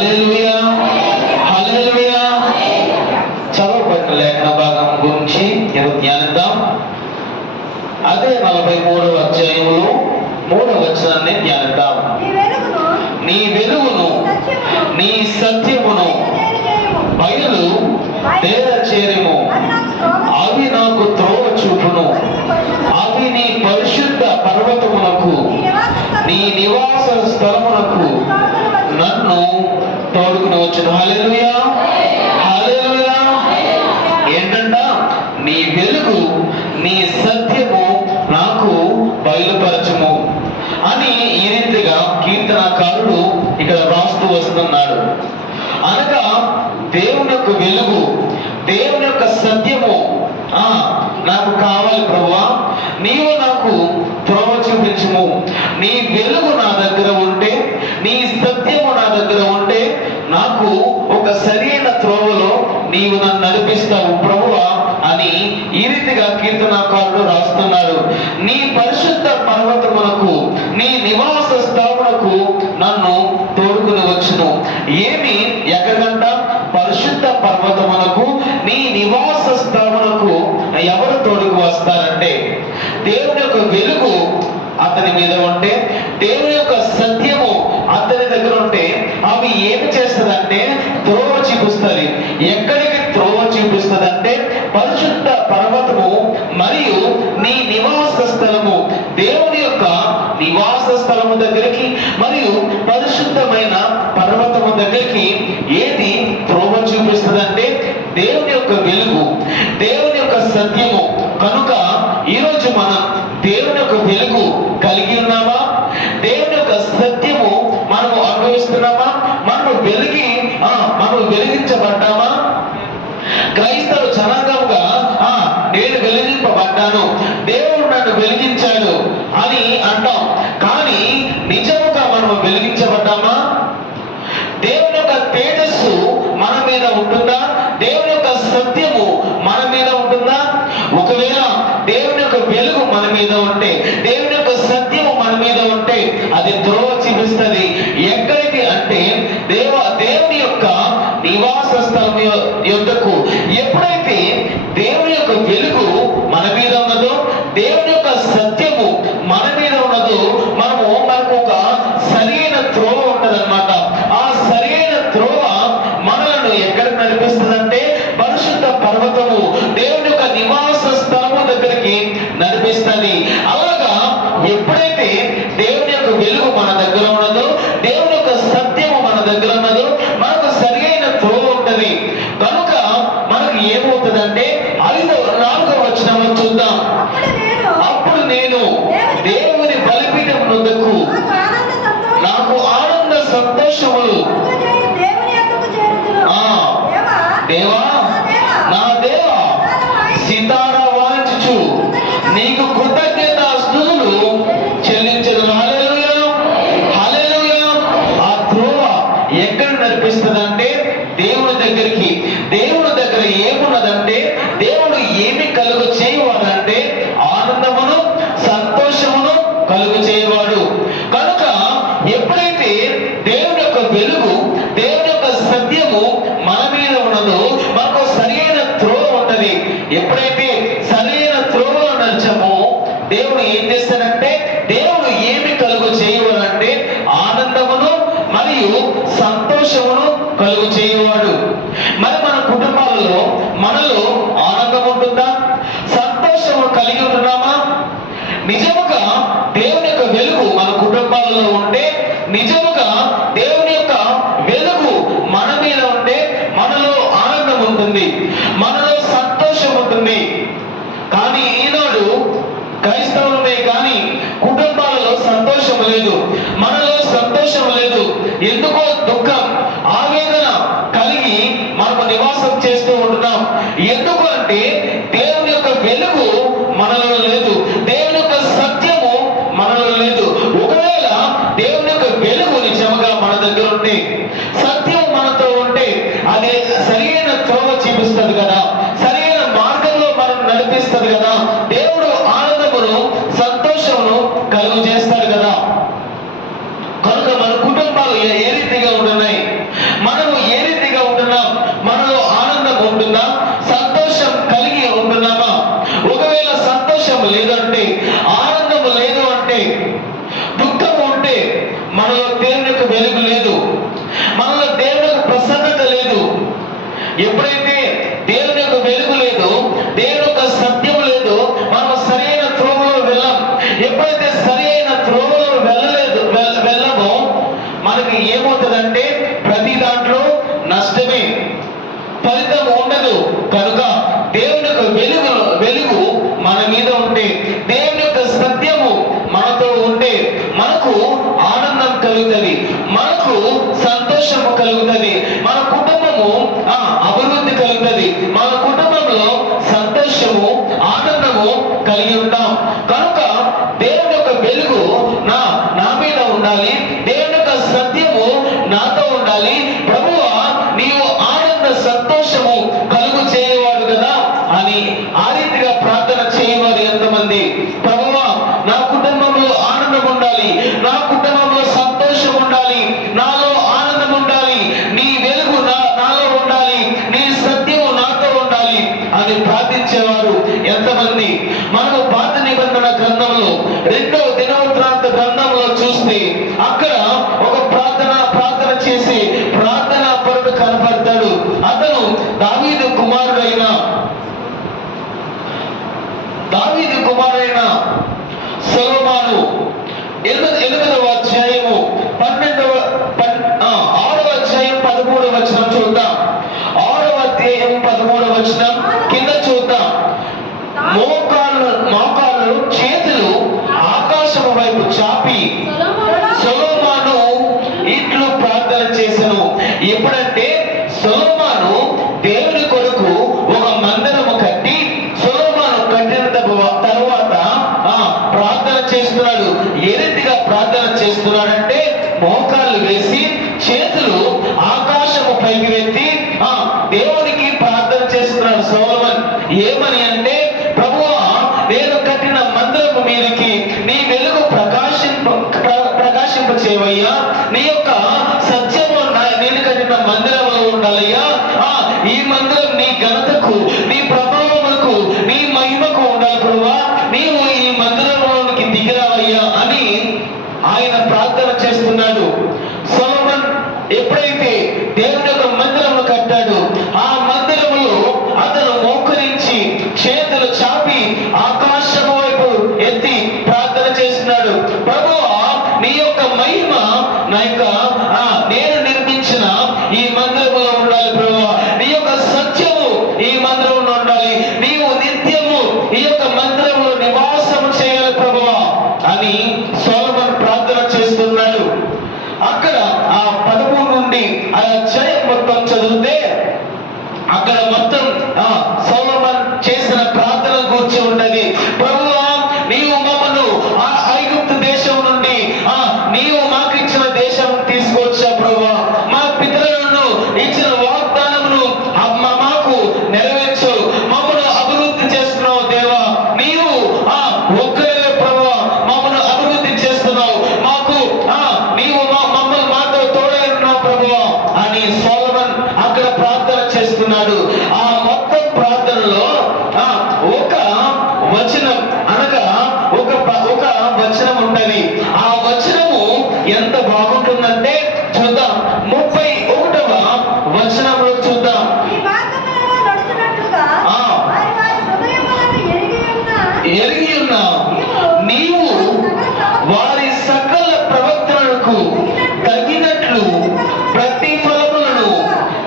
హల్లెలూయా, హల్లెలూయా. చదవబడిన లేఖన భాగం గురించి ధ్యానిద్దాం. అదే 43వ అధ్యాయంలో 3వ వచనాన్ని ధ్యానిద్దాం. నీ వెలుగును నీ సత్యమును బయలు చేరము, అవి నాకు త్రోవ చూపును. అవి నీ పరిశుద్ధ పర్వతమునకు నీ నివాస స్థలమునకు నన్ను తోడుకుని వచ్చును. హల్లెలూయా, హల్లెలూయా. ఏంటంట? నీ వెలుగు నీ సత్యము నాకు బయలుపరచము అని ఈ రీతిగా కీర్తనకారుడు ఇక్కడ రాస్తూ వస్తున్నాడు. అనగా దేవుని యొక్క వెలుగు, దేవుని యొక్క సత్యము నాకు కావాలి ప్రభువా, నీవు నాకు త్రోవ చూపించుము. నీ వెలుగు నా దగ్గర ఉంటే, నీ సత్యము నా దగ్గర ఉంటే, నాకు ఒక సరైన త్రోవలో నీవు నన్ను నడిపిస్తావు ప్రభువా అని ఈ రీతిగా కీర్తనకారుడు రాస్తున్నాడు. నీ పరిశుద్ధ పర్వతమునకు నీ నివాస స్థలమునకు నన్ను తోడుకుని వచ్చును. ఏమి ఎక్కడంట? పరిశుద్ధ పర్వతమునకు నీ నివాస స్థలమునకు ఎవరు తోడుకు వస్తారంటే, దేవుని యొక్క వెలుగు అతని మీద ఉంటే, దేవుని యొక్క సత్యము అతని దగ్గర ఉంటే, అవి ఏమి చేస్తుందంటే త్రోవ చూపిస్తుంది. ఎక్కడికి త్రోవ చూపిస్తుందంటే పరిశుద్ధ పర్వతము మరియు నీ నివాస స్థలము, దేవుని యొక్క నివాస స్థలము దగ్గరికి మరియు పరిశుద్ధమైన పర్వతము దగ్గరికి ఏది త్రోవ చూపిస్తుందంటే దేవుని యొక్క వెలుగు, దేవుని యొక్క సత్యము. కనుక ఈరోజు మనం దేవుని యొక్క వెలుగు కలిగి ఉన్నామా? దేవుని యొక్క సత్యము మనము అనుభవిస్తున్నామా? మనం వెలిగించబడ్డామా? క్రైస్తవ జనాంగంగా నేను వెలిగింపబడ్డాను, దేవుడు నన్ను వెలిగించాడు అని అంటాం. కానీ నిజముగా మనం వెలిగించబడ్డామా? దేవుని యొక్క తేజస్సు మన మీద ఉంటుందా? దేవుని యొక్క సత్యము మన మీద ఉంటుందా? ఒకవేళ దేవుని యొక్క వెలుగు మన మీద ఉంటే, దేవుని యొక్క సత్యము మన మీద ఉంటే అది త్రోవ చూపిస్తుంది. ఎక్కడికి అంటే దేవుని యొక్క నివాస స్థలం యొద్దకు. ఎప్పుడైతే దేవుని యొక్క వెలుగు మన మీద ఉన్నదో, దేవుని యొక్క సత్యము మన మీద ఉన్నదో, మనకు ఒక సరైన త్రోవ ఉంటదన్నమాట. ఆ సరైన త్రోవ మనలను ఎక్కడికి నడిపిస్తుందంటే పరిశుద్ధ పర్వతము, దేవుని యొక్క నివాస స్థలము దగ్గరికి నడిపిస్తుంది. అలాగా ఎప్పుడైతే దేవుని యొక్క వెలుగు మన దగ్గర ఉన్నదో, దేవుని యొక్క సత్యము మన దగ్గర ఉన్నదో, మనకు సరైన త్రోవ ఉంటది. కనుక మనకు ఏమవుతుందంటే 4వ వచనం చూద్దాం. అప్పుడు నేను దేవుని బలిపీఠం వద్దకు నాకు ఆనంద సంతోషములు. దేవా, నా దేవా, సితారా వాయించుచు నీకు కృతజ్ఞత స్తుతులు చెల్లించదు. హల్లెలూయా, హల్లెలూయా. ఆ త్రోవ ఎక్కడ నడిపిస్తుందంటే దేవుని దగ్గరికి. దేవుని దగ్గర ఏమున్నదంటే, దేవుడు ఏమి కలుగు చేయవాడంటే ఆనందమును సంతోషమును కలుగు చేయవాడు. కనుక ఎప్పుడైతే దేవుని యొక్క వెలుగు, దేవుని యొక్క సత్యము మన మీద ఉన్నదో, మనకు సరైన త్రోవ ఉంటది. ఎప్పుడైతే సరైన త్రోవలో నడిచామో దేవుడు ఏం చేస్తాడంటే, దేవుడు ఏమి కలుగు చేయవాడంటే ఆనందమును మరియు సంతోషమును కలుగు చేయవాడు. మరి మన కుటుంబాలలో మనలో ఆనందం ఉంటుందా? సంతోషము కలిగి ఉంటున్నామా? నిజముగా దేవుని యొక్క వెలుగు మన కుటుంబాలలో ఉంటే, నిజముగా దేవుని యొక్క వెలుగు మన మీద ఉంటే మనలో ఆనందం ఉంటుంది, మనలో సంతోషం ఉంటుంది. కానీ ఈనాడు క్రైస్తవులమే కానీ కుటుంబాలలో సంతోషం లేదు, మనలో సంతోషం లేదు. ఎందుకో దుఃఖం, ఆవేదన కలిగి మనము నివాసం చేస్తూ ఉంటున్నాం. ఎందుకు అంటే దేవుని యొక్క వెలుగు మనలో లేదు, దేవుని యొక్క సత్యము మనలో లేదు. ఒకవేళ దేవుని యొక్క వెలుగు నిజముగా మన దగ్గర ఉంటే, సత్యం మనతో ఉంటే, అది సరైన త్రోవ చూపిస్తుంది కదా, సరైన మార్గంలో మనం నడిపిస్తుంది కదా. దేవుడు ఆనందమును సంతోషమును కలుగు చేస్తాడు కదా. కనుక మన కుటుంబాలు ఏ రీతిగా ఉంటున్నాయి? వెలుగు లేదు, మనలో దేవుని యొక్క ప్రసన్నత లేదు. ఎప్పుడైతే దేవుని యొక్క వెలుగు లేదు, దేవుని యొక్క సత్యం లేదు, మనం సరైన త్రోవలో వెళ్ళాం. ఎప్పుడైతే సరి అయిన త్రోవలో వెళ్ళమో మనకి ఏమవుతుందంటే ప్రతి దాంట్లో నష్టమే, ఫలితం ఉండదు. కనుక దేవుని యొక్క వెలుగు మన మీద ఉంటే, దేవుని యొక్క సత్యము మనతో ఉంటే మనకు ఆనందం కలుగుతుంది, మనకు సంతోషము కలుగుతుంది, మన కుటుంబము అభివృద్ధి కలుగుతుంది, మన కుటుంబంలో సంతోషము ఆనందము కలిగి ఉంటాం. కనుక దేవుని యొక్క వెలుగు నా మీద ఉండాలి, దేవుని యొక్క సత్యము నాతో ఉండాలి. ప్రభువా నీవు ఆనంద సంతోషము కలుగు చేయవాడు కదా అని ఆ రీతిగా ప్రార్థన చేయవారు ఎంతమంది? ప్రభువా నా కుటుంబంలో ఆనందం ఉండాలి, నా కుటుంబంలో సంతోషం ఉండాలి, నాలో ఆనందం ఉండాలి, నీ వెలుగు నాలో ఉండాలి, నీ సత్యము నాతో ఉండాలి అని ప్రార్థించేవారు ఎంతమంది? మనము పాత నిబంధన గ్రంథంలో 2వ దినవృత్తాంత గ్రంథంలో చూస్తే అక్కడ ఒక ప్రార్థన చేసి ప్రార్థనా పరుడు కనపడతాడు. అతను దావీదు కుమారుడైన సొలొమోను. 8వ అధ్యాయము 6వ అధ్యాయం 13వ వచనం చూద్దాం. 6వ అధ్యాయం 13వ వచనం కింద చూద్దాం. మోకాళ్ళు చేతులు ఆకాశము వైపు చాపి సొలొమోను ఇట్లు ప్రార్థన చేసెను. ఎప్పుడంటే సొలొమోను దేవుని కొరకు ఒక మందిరము కట్టి సొలొమోను కట్టిన తరువాత ప్రార్థన చేస్తున్నాడు. ఏ రీతిగా ప్రార్థన చేస్తున్నాడంటే మోకాళ్ళు వేసి చేతులు ఆకాశము పైకి ఎత్తి దేవునికి ప్రార్థన చేస్తున్నాడు సొలొమోను. ఏమని అంటే, ప్రభువా నేను కట్టిన మందిరము మీదకి నీ వెలుగు ప్రకాశింప చేయవయ్యా, నీ యొక్క సత్యము నేను కట్టిన మందిరంలో ఉండాలయ్యా. ఈ మందిరం నీ ఘనతకు, నీ ప్రభావములకు, నీ మహిమకు ఉండాలి ప్రభువా, నీవు ఈ మందిరంలోనికి దిగిరావయ్యా అని ఆయన ప్రార్థన చేస్తున్నాడు. సొలొమోను ఎప్పుడైతే దేవుని యొక్క మందిరము కట్టాడు, ఆ మందిరములో అతను మోకరించి చేతులు చాపి ఆకాశము వైపు ఎత్తి ప్రార్థన చేస్తున్నాడు. ప్రభువా నీ యొక్క మహిమ నేను నిర్మించిన ఈ మందిరములో ఉండాలి ప్రభువా, నీ యొక్క సత్యము ఈ మందిరంలో ఉండాలి, నీవు నిత్యము ఈ యొక్క మందిరంలో నివాసము చేయాలి ప్రభువా అని సొలొమోను ప్రార్థన చేస్తున్నాడు. అక్కడ ఆ 13 నుండి ఆ అధ్యాయం మొత్తం చదివితే అక్కడ మొత్తం సొలొమోను చేసిన ప్రార్థన గురించి ఉన్నది. ప్రభువా నీవు మమ్మను ఐగుప్తు దేశం నుండి నీవు మాకు ఇచ్చిన దేశం తీసుకొచ్చా ప్రభువా, మా పితరులను ఇచ్చిన వాగ్దానమును మాకు నెరవేర్చు, మమ్మను అభివృద్ధి చేస్తున్నావు దేవా, నీవు ఒక్కరే ప్రభువా మమ్మను అభివృద్ధి చేస్తున్నావు, మాకు నీవు మాతో తోడై ఉన్నావు ప్రభువా అని సొలొమోను అక్కడ ప్రార్థన చేస్తున్నాడు. ఆ మొత్తం ప్రార్థనలో ఒక వచనం అనగా ఒక వచనం ఉంటది. ఆ వచనము ఎంత బాగుంటుందంటే చూద్దాం. 31వ వచనంలో చూద్దాం. ఎరిగి ఉన్నా నీవు వారి సకల ప్రవర్తనలకు తగినట్లు ప్రతి ఫలములను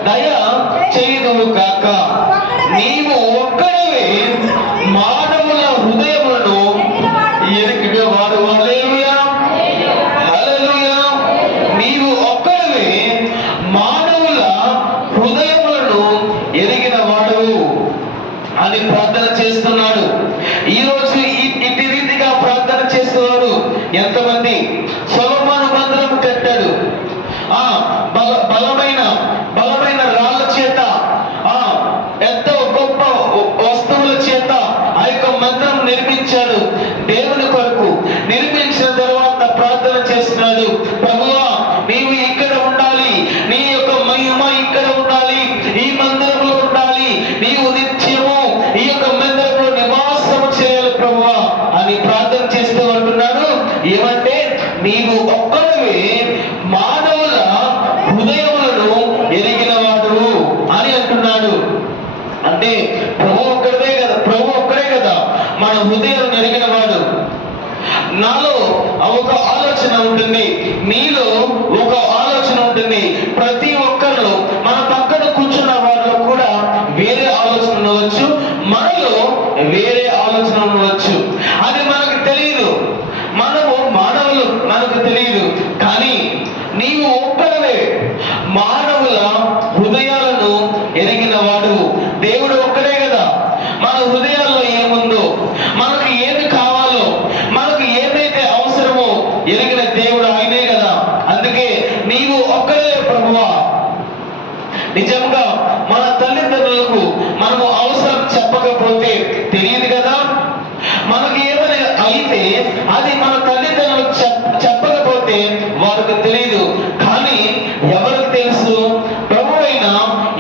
దయ చేయుదువు గాక. నీవు ఒక్కడివే మానవుల హృదయములను ఎరిగిన వాడు. హల్లెలూయా, హల్లెలూయా. నీవు ఒక్కడివే మానవుల హృదయములను ఎరిగిన వాడు అని ప్రార్థన చేస్తున్నాడు. ఈరోజు ఇటు రీతిగా ప్రార్థన చేస్తున్నారు ఎంతమంది? సొలొమోను మందిరం కట్టాడు. బలమైన రాళ్ళ చేత ఎంతో గొప్ప వస్తువుల చేత ఆ యొక్క మందిరం నిర్మించాడు. దేవుని కొరకు నిర్మించిన తర్వాత ప్రార్థన చేస్తున్నాడు. ప్రభువా నీవు ఇక్కడ ఉండాలి, నీ యొక్క మహిమ ఇక్కడ ఉండాలి, ఈ మందిరంలో ఉండాలి, నీవు నిత్యము ఈ యొక్క మందిరంలో నివాసము చేయాలి ప్రభువా అని ప్రార్థన చేస్తూ అంటున్నాడు. ఏమంటే నీవు ఒక్కడివే మానవుల ఉంటుంది, నీలో ఒక ఆలోచన ఉంటుంది. ప్రతి ఒక్కరు మన పక్కన కూర్చున్న వాళ్ళు కూడా వేరే ఆలోచన ఉండవచ్చు, మనలో వేరే ఆలోచన ఉండవచ్చు. అది మనకు తెలియదు, మనము మానవులు, మనకు తెలియదు. కానీ నీవు ఒక్కడవే మానవుల హృదయాలను ఎరిగిన వాడు. దేవుడు ఒక్కడే కదా. మన హృదయాల్లో ఏముందో, మనకు ఏమి కావాలో, మనకు ఏమైతే అవసరమో ఎరిగిన దేవుడు ఆయనే కదా. అందుకే నీవు ఒక్కడే ప్రభువా. నిజంగా మన తల్లిదండ్రులకు మనము అవసరం చెప్పకపోతే తెలియదు కదా. మనకి ఏమైనా అయితే అది మన తల్లిదండ్రులకు చెప్పకపోతే వారికి తెలియదు. కానీ ఎవరికి తెలుసు? ప్రభు అయిన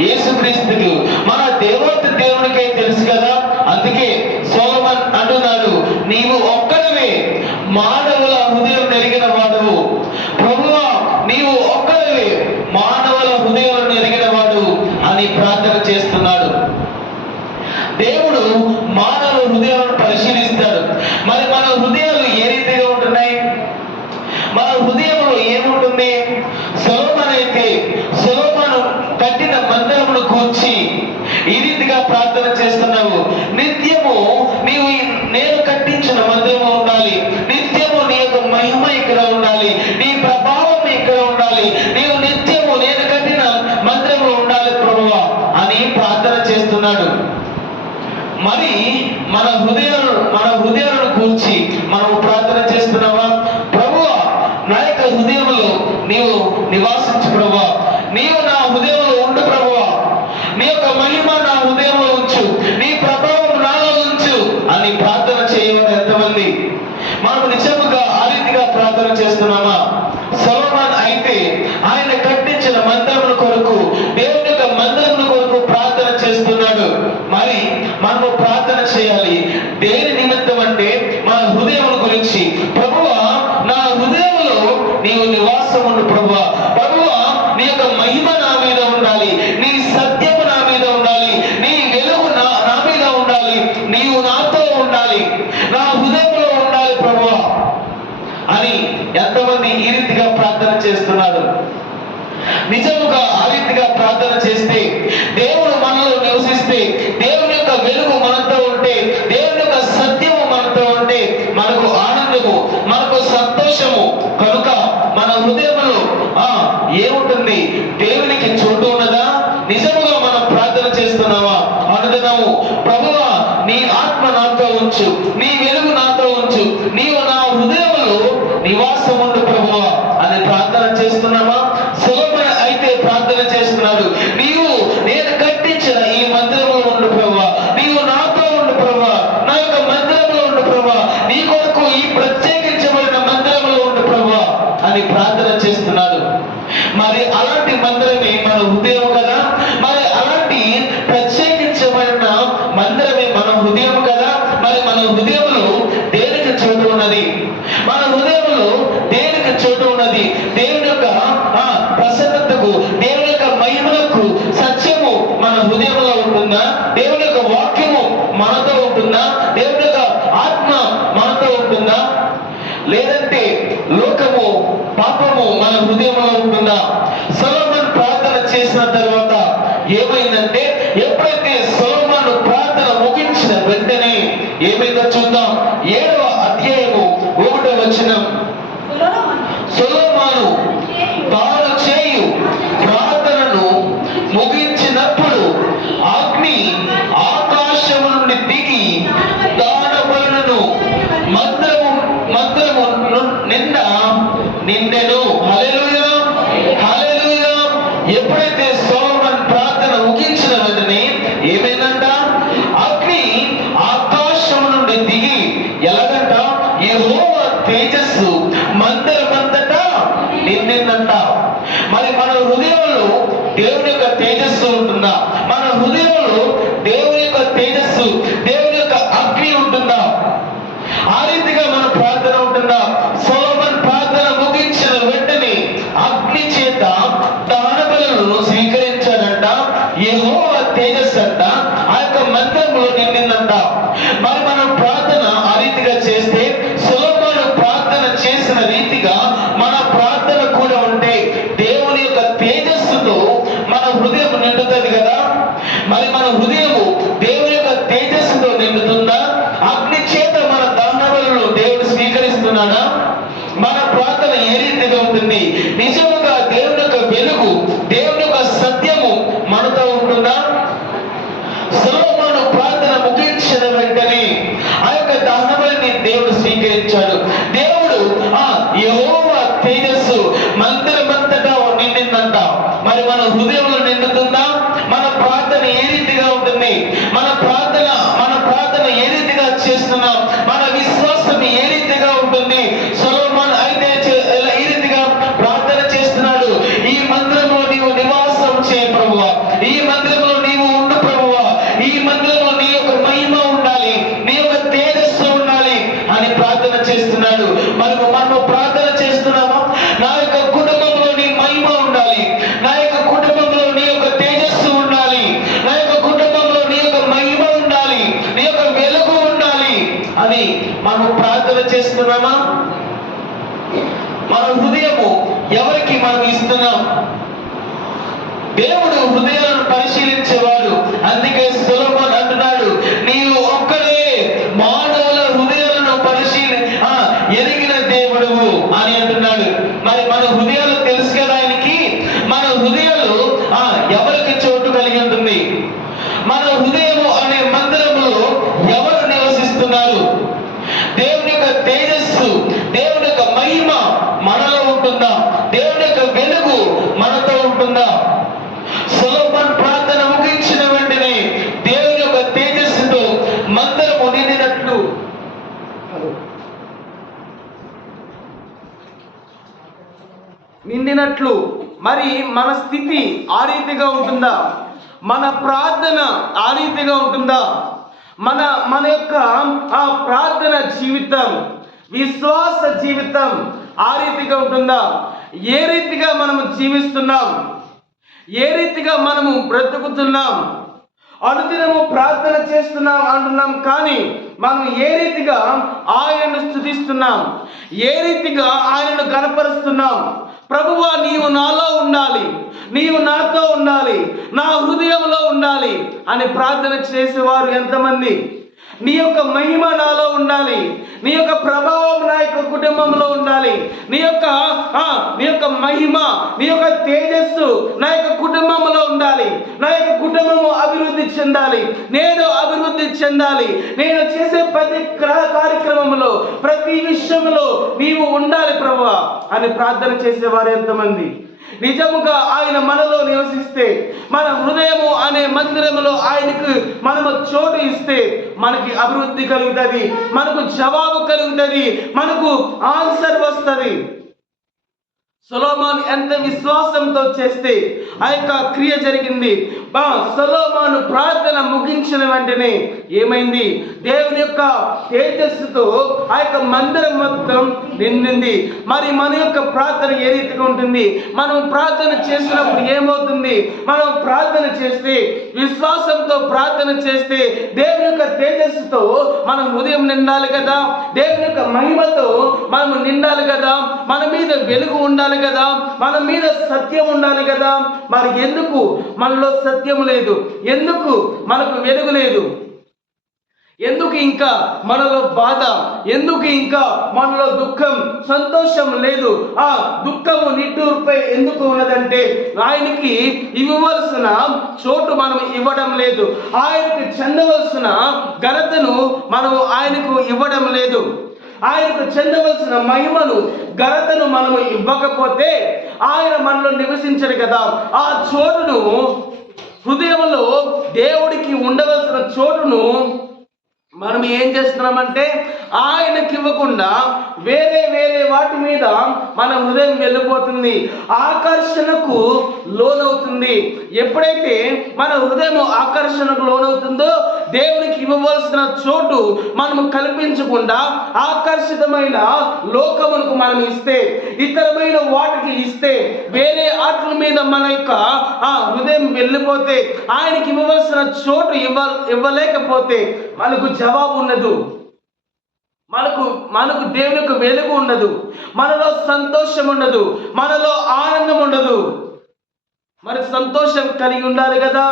యేసుక్రీస్తుకు, మన దేవత దేవునికే తెలుసు కదా. అందుకే సొలొమోను అంటున్నాడు, నీవు ఒక్కడివే మానవుల హృదయం ఎరిగిన వాడు. ప్రభువా, నీవు ఒక్కడివే మానవుల హృదయాలను ఎరిగిన వాడు అని ప్రార్థన చేస్తున్నాడు. దేవుడు మానవ హృదయాలను పరిశీలిస్తాడు. మరి మన హృదయాలు ఏ రీతిగా ఉంటున్నాయి? మన హృదయంలో ఏముంటుంది? సొలొమోను కట్టిన మందిరమును కూర్చి ఈ రీతిగా ప్రార్థన చేస్తున్నావు. నిత్యము నీవు నేను కట్టించిన మందిరము ఉండాలి, నిత్యము నీ యొక్క మహిమ ఇక్కడ ఉండాలి, నీ ప్రభావం ఇక్కడ ఉండాలి, నీవు నిత్యము నేను కట్టిన మందిరంలో ఉండాలి ప్రభువా అని ప్రార్థన చేస్తున్నాడు. మరి మన హృదయాలను కూర్చి మనము ప్రార్థన చేస్తున్నావా? ప్రభువా, నా యొక్క హృదయంలో నీవు నివాసించు ప్రభువా, నీవు నా హృదయంలో ఉండు ప్రభువా, నీ యొక్క మహిమ నా హృదయంలో ఉంచు, నీ ప్రభావం నాలో ఉంచు అని ప్రార్థన చేయమని ఎంతమంది? మనము నిజముగా ఆ రీతిగా ప్రార్థన చేస్తున్నామా? సొలొమోను అయితే ఆయన కట్టించిన మందిరముల కొరకు, దేవుని యొక్క మందిరముల కొరకు ప్రార్థన చేస్తున్నాడు. మరి మనము ప్రార్థన చేయాలి దేని నిమిత్తం అంటే మన హృదయముల గురించి. ప్రభువా, నా హృదయంలో నీవు నివాసం ఉండు ప్రభువా. ప్రభువా, నీ యొక్క మహిమ నా మీద ఉండాలి, నీ సత్యము నా మీద ఉండాలి, నీ వెలుగు నా మీద ఉండాలి, నీవు నాతో ఉండాలి, నా హృదయంలో ఉండాలి ప్రభువా అని ఎంతమంది ఈ రీతిగా ప్రార్థన చేస్తున్నారు? నిజముగా ఆ రీతిగా ప్రార్థన చేస్తే, దేవుడు మనలో నివసిస్తే, దేవుని యొక్క వెలుగు మనతో ఉంటే, దేవుని యొక్క సత్యము మనతో ఉంటే మనకు ఆనందము, మనకు సంతోషము. కనుక మన హృదయంలో ఏముంటుంది? దేవునికి చోటు ఉన్నదా? నిజముగా మనం ప్రార్థన చేస్తున్నావా? అనుదినము ప్రభువా, నీ ఆత్మ నాతో ఉంచు, నీ వెలుగు నాతో ఉంచు, నీవు నా హృదయంలో నివాసం ఉండు ప్రభువా అని ప్రార్థన చేస్తున్నామా? సొలొమోను అయితే ప్రార్థన చేస్తున్నాడు, నీవు నేను కట్టించిన ఈ మందిరంలో ఉండు ప్రభువా, నీవు నాతో ఉండు ప్రభువా, నా యొక్క మందిరంలో ఉండు ప్రభువా, నీ కొరకు ఈ ప్రత్యేకించబడిన మందిరంలో ఉండు ప్రభువా అని ప్రార్థన చేస్తున్నాడు. మరి అలాంటి మందిరమే మన హృదయం కదా. మరి అలాంటి ప్రత్యేకించబడిన మందిరమే మన హృదయం కదా. మరి మన హృదయంలో దేనికి చోటు ఉన్నది? మన హృదయంలో దేనికి చోటు ఉన్నది? దేవుని యొక్క ప్రసన్నతకు, దేవుని యొక్క మహిమలకు, సత్యము మన హృదయంలో ఉంటుందా? దేవుని యొక్క వాక్యము మనతో ఉంటుందా? దేవుని యొక్క ఆత్మ మనతో ఉంటుందా? లేదంటే లోకము, పాపము మన హృదయంలో ఉంటుందా? సొలొమోను ప్రార్థన చేసిన తర్వాత ఏమైందంటే, ఎప్పుడైతే సొలొమోను ప్రార్థన ముగించిన వెంటనే ఏమైందో చూద్దాం. 7వ అధ్యాయము 1వ వచనం. సొలొమోను తాను చేయు ప్రార్థనను ముగించినప్పుడు అగ్ని ఆకాశము నుండి దిగి దానబలులను మందిరము నిండా నిండెను. హల్లెలూయా, హల్లెలూయా. ఎప్పుడైతే సొలొమోను ప్రార్థన ముగించిన వెంటనే ఏమైందంట? అగ్ని ఆకాశము నుండి దిగి, ఎలాగంట? యెహోవా తేజస్సు మందిరమంతటా నిండిందంట. మరి మన హృదయంలో దేవుని యొక్క తేజస్సు ఉంటుందా? మన హృదయంలో దేవుని యొక్క తేజస్సు, దేవుని యొక్క అగ్ని ఉంటుందా? ఆ రీతిగా మన ప్రార్థన ఉంటుందా? సొలొమోను ప్రార్థన ముగించిన వెంటనే అగ్ని చేత దానబలులను స్వీకరించాడంట. యెహోవా తేజస్సు అంట ఆ యొక్క మందిరంలో నిండిందంట. మరి మనం ప్రార్థన ఆ రీతిగా చేస్తే, సొలొమోను ప్రార్థన చేసిన రీతిగా మన మరి మన హృదయము దేవుని యొక్క తేజస్సుతో నిండుతుందా? అగ్ని చేత మన దహనబలులను దేవుడు స్వీకరిస్తున్నాడా? మన ప్రార్థన ఏ రీతిగా ఉంటుంది? నిజముగా దేవుని యొక్క వెలుగు, దేవుని యొక్క సత్యము మనతో ఉంటుందా? సొలొమోను ప్రార్థన ముగించిన వెంటనే ఆ యొక్క దహనబలిని దేవుడు స్వీకరించాడు. దేవుడు యెహోవా తేజస్సు మందిరమంతటా నిండిందంట. మరి మన హృదయంలో నిండుతుందా? మన ప్రార్థన ఏ రీతిగా ఉంటుంది? మన ప్రార్థన ఏ రీతిగా చేస్తున్నాం? మన విశ్వాసం ఏ రీతిగా ఉంటుంది? సొలొమోను అయితే ఈ రీతిగా ప్రార్థన చేస్తున్నాడు. ఈ మందిరంలో నీవు నివాసం చేయ ప్రభువా, ఈ మందిరంలో నీవు ఉండు ప్రభువా, ఈ మందిరంలో నీ యొక్క మహిమ ఉండాలి, నీ యొక్క తేజస్సు ఉండాలి అని ప్రార్థన చేస్తున్నాడు. మనము ప్రార్థన చేస్తున్నామా? నా యొక్క కుటుంబంలో నీ మహిమ ఉండాలి, నా యొక్క కుటుంబంలో నీ యొక్క తేజస్సు ఉండాలి, నా యొక్క కుటుంబంలో నీ యొక్క మహిమ ఉండాలి, నీ యొక్క వెలుగు ఉండాలి అని మనం ప్రార్థన చేస్తున్నామా? మన హృదయము ఎవరికి మనం ఇస్తున్నాం? దేవుడు హృదయాలను పరిశీలించేవాడు. అందుకే సొలొమోను అంటున్నాడు, నీవు ఒక్కడే మానవుల హృదయాలను ఎరిగిన దేవుడువు అని అంటున్నాడు. మరి మన హృదయాలు తెలుసు కదా ఆయనకి. మన హృదయాలు ఎవరికి చోటు కలిగి ఉంటుంది? మన హృదయము అనే మందిరములో ఎవరు నివసిస్తున్నారు? దేవుని యొక్క తేజస్సు, దేవుని యొక్క మహిమ మనలో ఉంటుందా? దేవుని యొక్క వెలుగు మనతో ఉంటుందా? సొలొమోను ప్రార్థన ముగించిన వెంటనే దేవుని యొక్క తేజస్సుతో మందిరము నిండినట్లు మరి మన స్థితి ఆ రీతిగా ఉంటుందా? మన ప్రార్థన ఆ రీతిగా ఉంటుందా? మన యొక్క ఆ ప్రార్థన జీవితం, విశ్వాస జీవితం ఆ రీతిగా ఉంటుందా? ఏ రీతిగా మనము జీవిస్తున్నాం? ఏ రీతిగా మనము బ్రతుకుతున్నాం? అనుదినము ప్రార్థన చేస్తున్నాం అంటున్నాం, కానీ మనం ఏ రీతిగా ఆయనను స్తుతిస్తున్నాం? ఏ రీతిగా ఆయనను గణపరుస్తున్నాం? ప్రభువా, నీవు నాలో ఉండాలి, నీవు నాతో ఉండాలి, నా హృదయంలో ఉండాలి అని ప్రార్థన చేసేవారు ఎంతమంది? నీ యొక్క మహిమ నాలో ఉండాలి, నీ యొక్క ప్రభావం నా యొక్క కుటుంబంలో ఉండాలి, నీ యొక్క మహిమ, నీ యొక్క తేజస్సు నా యొక్క కుటుంబంలో ఉండాలి, నా యొక్క కుటుంబము అభివృద్ధి చెందాలి, నేను అభివృద్ధి చెందాలి, నేను చేసే ప్రతి కార్యక్రమంలో, ప్రతి విషయంలో నీవు ఉండాలి ప్రభువా అని ప్రార్థన చేసేవారు ఎంతమంది? నిజముగా ఆయన మనలో నివసిస్తే, మన హృదయము అనే మందిరములో ఆయనకు మనము చోటు ఇస్తే మనకి అభివృద్ధి కలుగుతుంది, మనకు జవాబు కలుగుతుంది, మనకు ఆన్సర్ వస్తుంది. సొలొమోను ఎంత విశ్వాసంతో చేస్తే ఆ యొక్క క్రియ జరిగింది. సొలొమోను ప్రార్థన ముగించిన వెంటనే ఏమైంది? దేవుని యొక్క తేజస్సుతో ఆ యొక్క మందిరం మొత్తం నిండింది. మరి మన యొక్క ప్రార్థన ఏ రీతిగా ఉంటుంది? మనం ప్రార్థన చేసినప్పుడు ఏమవుతుంది? మనం ప్రార్థన చేస్తే, విశ్వాసంతో ప్రార్థన చేస్తే దేవుని యొక్క తేజస్సుతో మన హృదయం నిండాలి కదా, దేవుని యొక్క మహిమతో మనం నిండాలి కదా, మన మీద వెలుగు ఉండాలి కదా, మన మీద సత్యం ఉండాలి కదా. మరి ఎందుకు మనలో సత్యం లేదు? ఎందుకు మనకు వెలుగు లేదు? ఎందుకు ఇంకా మనలో బాధ? ఎందుకు ఇంకా మనలో దుఃఖం, సంతోషం లేదు? ఆ దుఃఖము నిట్టూరుపై ఎందుకు ఉన్నదంటే ఆయనకి ఇవ్వవలసిన చోటు మనం ఇవ్వడం లేదు, ఆయనకు చెందవలసిన ఘనతను మనము ఆయనకు ఇవ్వడం లేదు, ఆయనకు చెందవలసిన మహిమను, ఘనతను మనము ఇవ్వకపోతే ఆయన మనలో నివసించడు కదా. ఆ చోటును, హృదయంలో దేవుడికి ఉండవలసిన చోటును మనం ఏం చేస్తున్నామంటే ఆయనకి ఇవ్వకుండా వేరే వాటి మీద మన హృదయం వెళ్ళిపోతుంది, ఆకర్షణకు లోనవుతుంది. ఎప్పుడైతే మన హృదయం ఆకర్షణకు లోనవుతుందో దేవునికి ఇవ్వవలసిన చోటు మనము కల్పించకుండా ఆకర్షితమైన లోకమునకు మనం ఇస్తే, ఇతరమైన వాటికి ఇస్తే, వేరే ఆటల మీద మన యొక్క హృదయం వెళ్ళిపోతే, ఆయనకి ఇవ్వవలసిన చోటు ఇవ్వలేకపోతే మనకు జవాబు ఉండదు, మనకు దేవుని యొక్క వెలుగు ఉండదు, మనలో సంతోషం ఉండదు, మనలో ఆనందం ఉండదు. మరి సంతోషం కలిగి ఉండాలి కదా.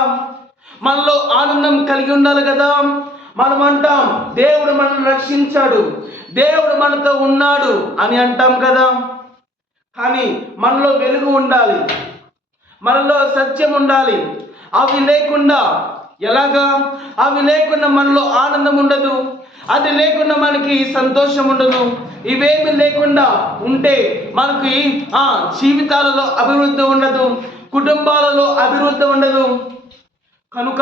మనలో ఆనందం కలిగి ఉండాలి కదా. మనం అంటాం దేవుడు మనల్ని రక్షించాడు, దేవుడు మనతో ఉన్నాడు అని అంటాం కదా. కానీ మనలో వెలుగు ఉండాలి, మనలో సత్యం ఉండాలి. అవి లేకుండా ఎలాగా? అవి లేకుండా మనలో ఆనందం ఉండదు, అది లేకుండా మనకి సంతోషం ఉండదు. ఇవేమి లేకుండా ఉంటే మనకి జీవితాలలో అభివృద్ధి ఉండదు, కుటుంబాలలో అభివృద్ధి ఉండదు. కనుక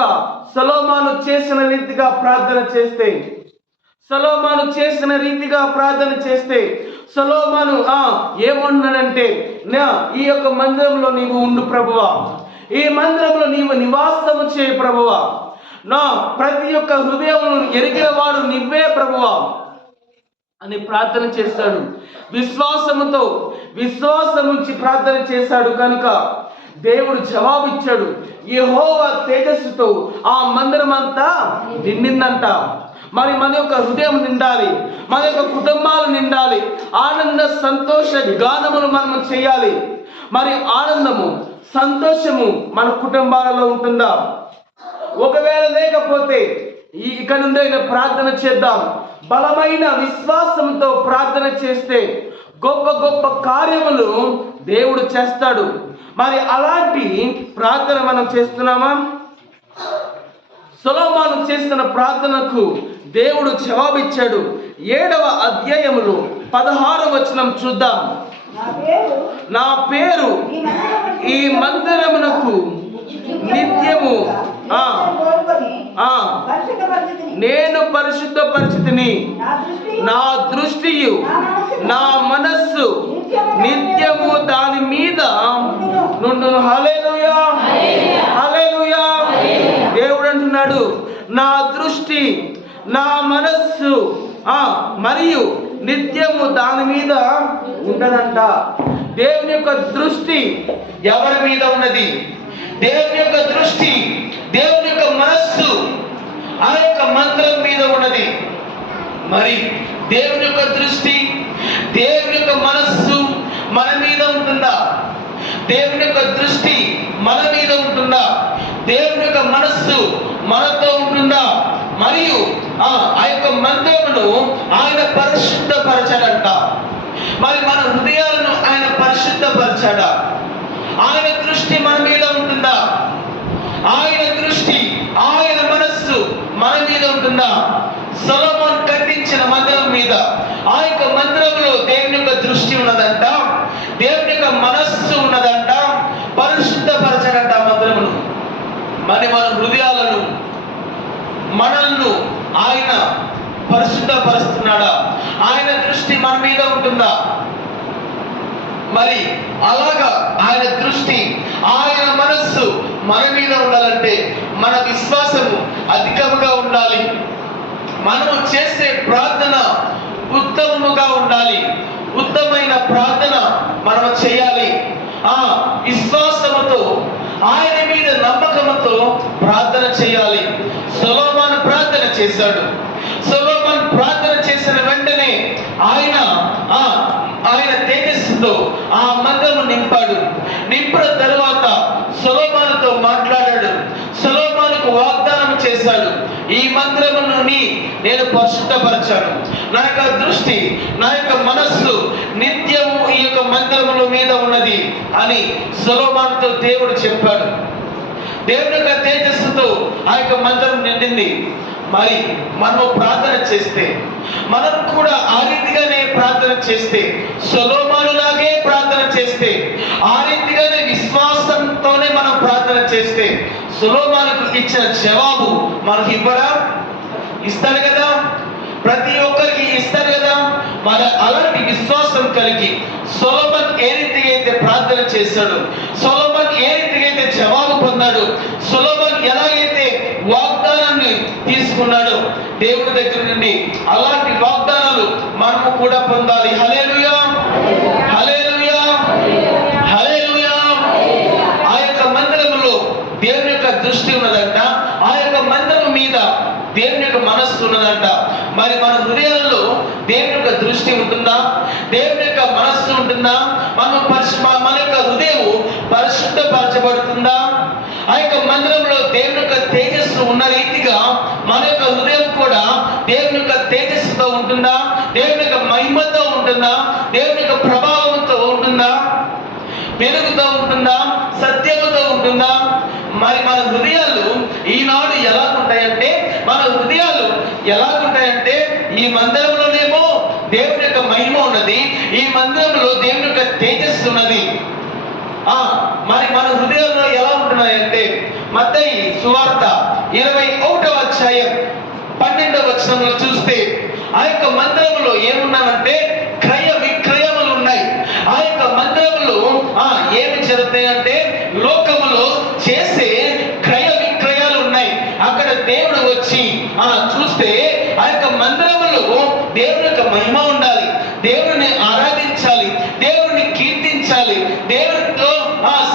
సొలొమోను చేసిన రీతిగా ప్రార్థన చేస్తే సొలొమోను ఏమన్నాడంటే, ఈ యొక్క మందిరంలో నీవు ఉండు ప్రభువా, ఈ మందిరంలో నీవు నివాసము చేయి ప్రభువా, నా ప్రతి ఒక్క హృదయమును ఎరిగిన వాడు నువ్వే ప్రభువా అని ప్రార్థన చేశాడు. విశ్వాసముంచి ప్రార్థన చేశాడు కనుక దేవుడు జవాబిచ్చాడు. యెహోవా తేజస్సుతో ఆ మందిరం అంతా నిండిందంట. మరి మన యొక్క హృదయం నిండాలి, మన యొక్క కుటుంబాలు నిండాలి, ఆనంద సంతోష గానములు మనం చేయాలి. మరి ఆనందము సంతోషము మన కుటుంబాలలో ఉంటుందా? ఒకవేళ లేకపోతే ఇక నుండి ప్రార్థన చేద్దాం. బలమైన విశ్వాసంతో ప్రార్థన చేస్తే గొప్ప గొప్ప కార్యములు దేవుడు చేస్తాడు. మరి అలాంటి ప్రార్థన మనం చేస్తున్నామా? సొలొమోను చేసిన ప్రార్థనకు దేవుడు జవాబిచ్చాడు. 7వ అధ్యాయములో 16వ వచనం చూద్దాం. నా పేరు ఈ మందిరమునకు నిత్యము నేను పరిశుద్ధపరిచితిని, నా దృష్టియు నా మనస్సు నిత్యము దాని మీద నుండును. హల్లెలూయా, హల్లెలూయా. దేవుడు అంటున్నాడు, నా దృష్టి నా మనస్సు మరియు నిత్యము దాని మీద ఉండదంట. దేవుని యొక్క దృష్టి ఎవరి మీద ఉన్నది? దేవుని యొక్క దృష్టి, దేవుని యొక్క మనస్సు ఆ యొక్క మందిరం మీద ఉన్నది. మరి దేవుని యొక్క దృష్టి, దేవుని యొక్క మనస్సు మన మీద ఉంటుందా? దేవుని యొక్క దృష్టి మన మీద ఉంటుందా? దేవుని యొక్క మనస్సు మనతో ఉంటుందా? మరియు ఆ యొక్క మందిరమును ఆయన పరిశుద్ధపరచాడంట. మరి మన హృదయాలను ఆయన పరిశుద్ధపరచాడా? ఆయన దృష్టి మన మీద ఉంటుందా? ఆయన దృష్టి, ఆయన మనస్సు మన మీద ఉంటుందా? సొలొమోను కట్టించిన మందిరం మీద, ఆ యొక్క మందిరంలో దేవుని యొక్క దృష్టి ఉన్నదంట, దేవుని యొక్క మనస్సు ఉన్నదంట, పరిశుద్ధపరచడంట మందిరమును. మరి మన హృదయాలను, మనల్ని ఆయన పరిశుద్ధపరుస్తున్నాడా? ఆయన దృష్టి మన మీద ఉంటుందా? మరి అలాగా ఆయన దృష్టి, ఆయన మనస్సు మన మీద ఉండాలంటే మన విశ్వాసము అధికముగా ఉండాలి. మనము చేసే ప్రార్థన ఉత్తమముగా ఉండాలి. ఉత్తమమైన ప్రార్థన మనము చేయాలి. విశ్వాసముతో, ఆయన మీద నమ్మకముతో ప్రార్థన చేయాలి. సొలొమోను ప్రార్థన చేశాడు. సొలొమోను ప్రార్థన చేసిన వెంటనే ఆయన తేజస్సుతో ఆ మందిరము నింపాడు. నింపిన తరువాత సొలొమోనుతో మాట్లాడాడు. సొలొమోనుకు వాగ్దానం చేశాడు, ఈ మందిరమును నేను పరిశుద్ధపరచాను. నా యొక్క దృష్టి, నా యొక్క మనస్సు నిత్యము ఈ యొక్క మందిరముల మీద ఉన్నది అని సొలొమోనుతో దేవుడు చెప్పాడు. దేవుని యొక్క తేజస్సుతో ఆ యొక్క మందిరం నిండింది. మరి మనము ప్రార్థన చేస్తే, మనం కూడా ఆ రీతిగానే ప్రార్థన చేస్తే, సొలొమోనులాగే ప్రార్థన చేస్తే, ఆ రీతిగానే విశ్వాసంతోనే మనం ప్రార్థన చేస్తే, సొలొమోనుకు ఇచ్చిన జవాబు మనకి ఇస్తాడు కదా, ప్రతి ఒక్కరికి ఇస్తాడు కదా. మరి అలాంటి విశ్వాసం కలిగి సొలొమోను ఏ రీతిగా అయితే ప్రార్థన చేశాడు, సొలొమోను ఏ రీతిగా అయితే జవాబు పొందాడు, సొలొమోను ఎలాగైతే వాగ్దానాన్ని తీసుకున్నాడు దేవుడి దగ్గర నుండి, అలాంటి వాగ్దానాలు మనము కూడా పొందాలి. హల్లెలూయా, హల్లెలూయా, హల్లెలూయా. ఆ యొక్క మందిరములో దేవుని యొక్క దృష్టి ఉన్నదంట, ఆ యొక్క మందిరం మీద దేవుని యొక్క మనస్సు ఉన్నదంట. మరి మన హృదయాలలో దేవుని యొక్క దృష్టి ఉంటుందా? దేవుని యొక్క మనస్సు ఉంటుందా? మన యొక్క హృదయం పరిశుద్ధ పవిత్రపరచబడుతుందా? ఆ యొక్క మందిరంలో దేవుని యొక్క తేజస్సు ఉన్న రీతిగా మన యొక్క హృదయం కూడా దేవుని యొక్క తేజస్సుతో ఉంటుందా? దేవుని యొక్క మహిమతో ఉంటుందా? దేవుని యొక్క ప్రభావంతో ఉంటుందా? వెలుగుతో ఉంటుందా? సత్యముతో ఉంటుందా? మరి మన హృదయాలు ఈనాడు ఎలాగుంటాయంటే, మన హృదయాలు ఎలాగుంటాయంటే, ఈ మందిరంలోనేమో దేవుని యొక్క మహిమ ఉన్నది, ఈ మందిరంలో దేవుని యొక్క తేజస్సు ఉన్నది. మరి మన హృదయంలో ఎలా ఉంటున్నాయంటే, మత్తయి సువార్త 21వ అధ్యాయం 12వ వచనంలో చూస్తే ఆ యొక్క మందిరంలో ఏమున్నామంటే క్రయ విక్రయములు ఉన్నాయి. ఆ యొక్క మందిరంలో ఏమి జరుగుతాయంటే లోకములో చేసే క్రయ విక్రయాలు ఉన్నాయి. అక్కడ దేవుడు వచ్చి చూస్తే ఆ యొక్క మందిరములో దేవుని యొక్క మహిమ ఉండాలి, దేవుని ఆరాధించాలి, దేవుని కీర్తించాలి, దేవునితో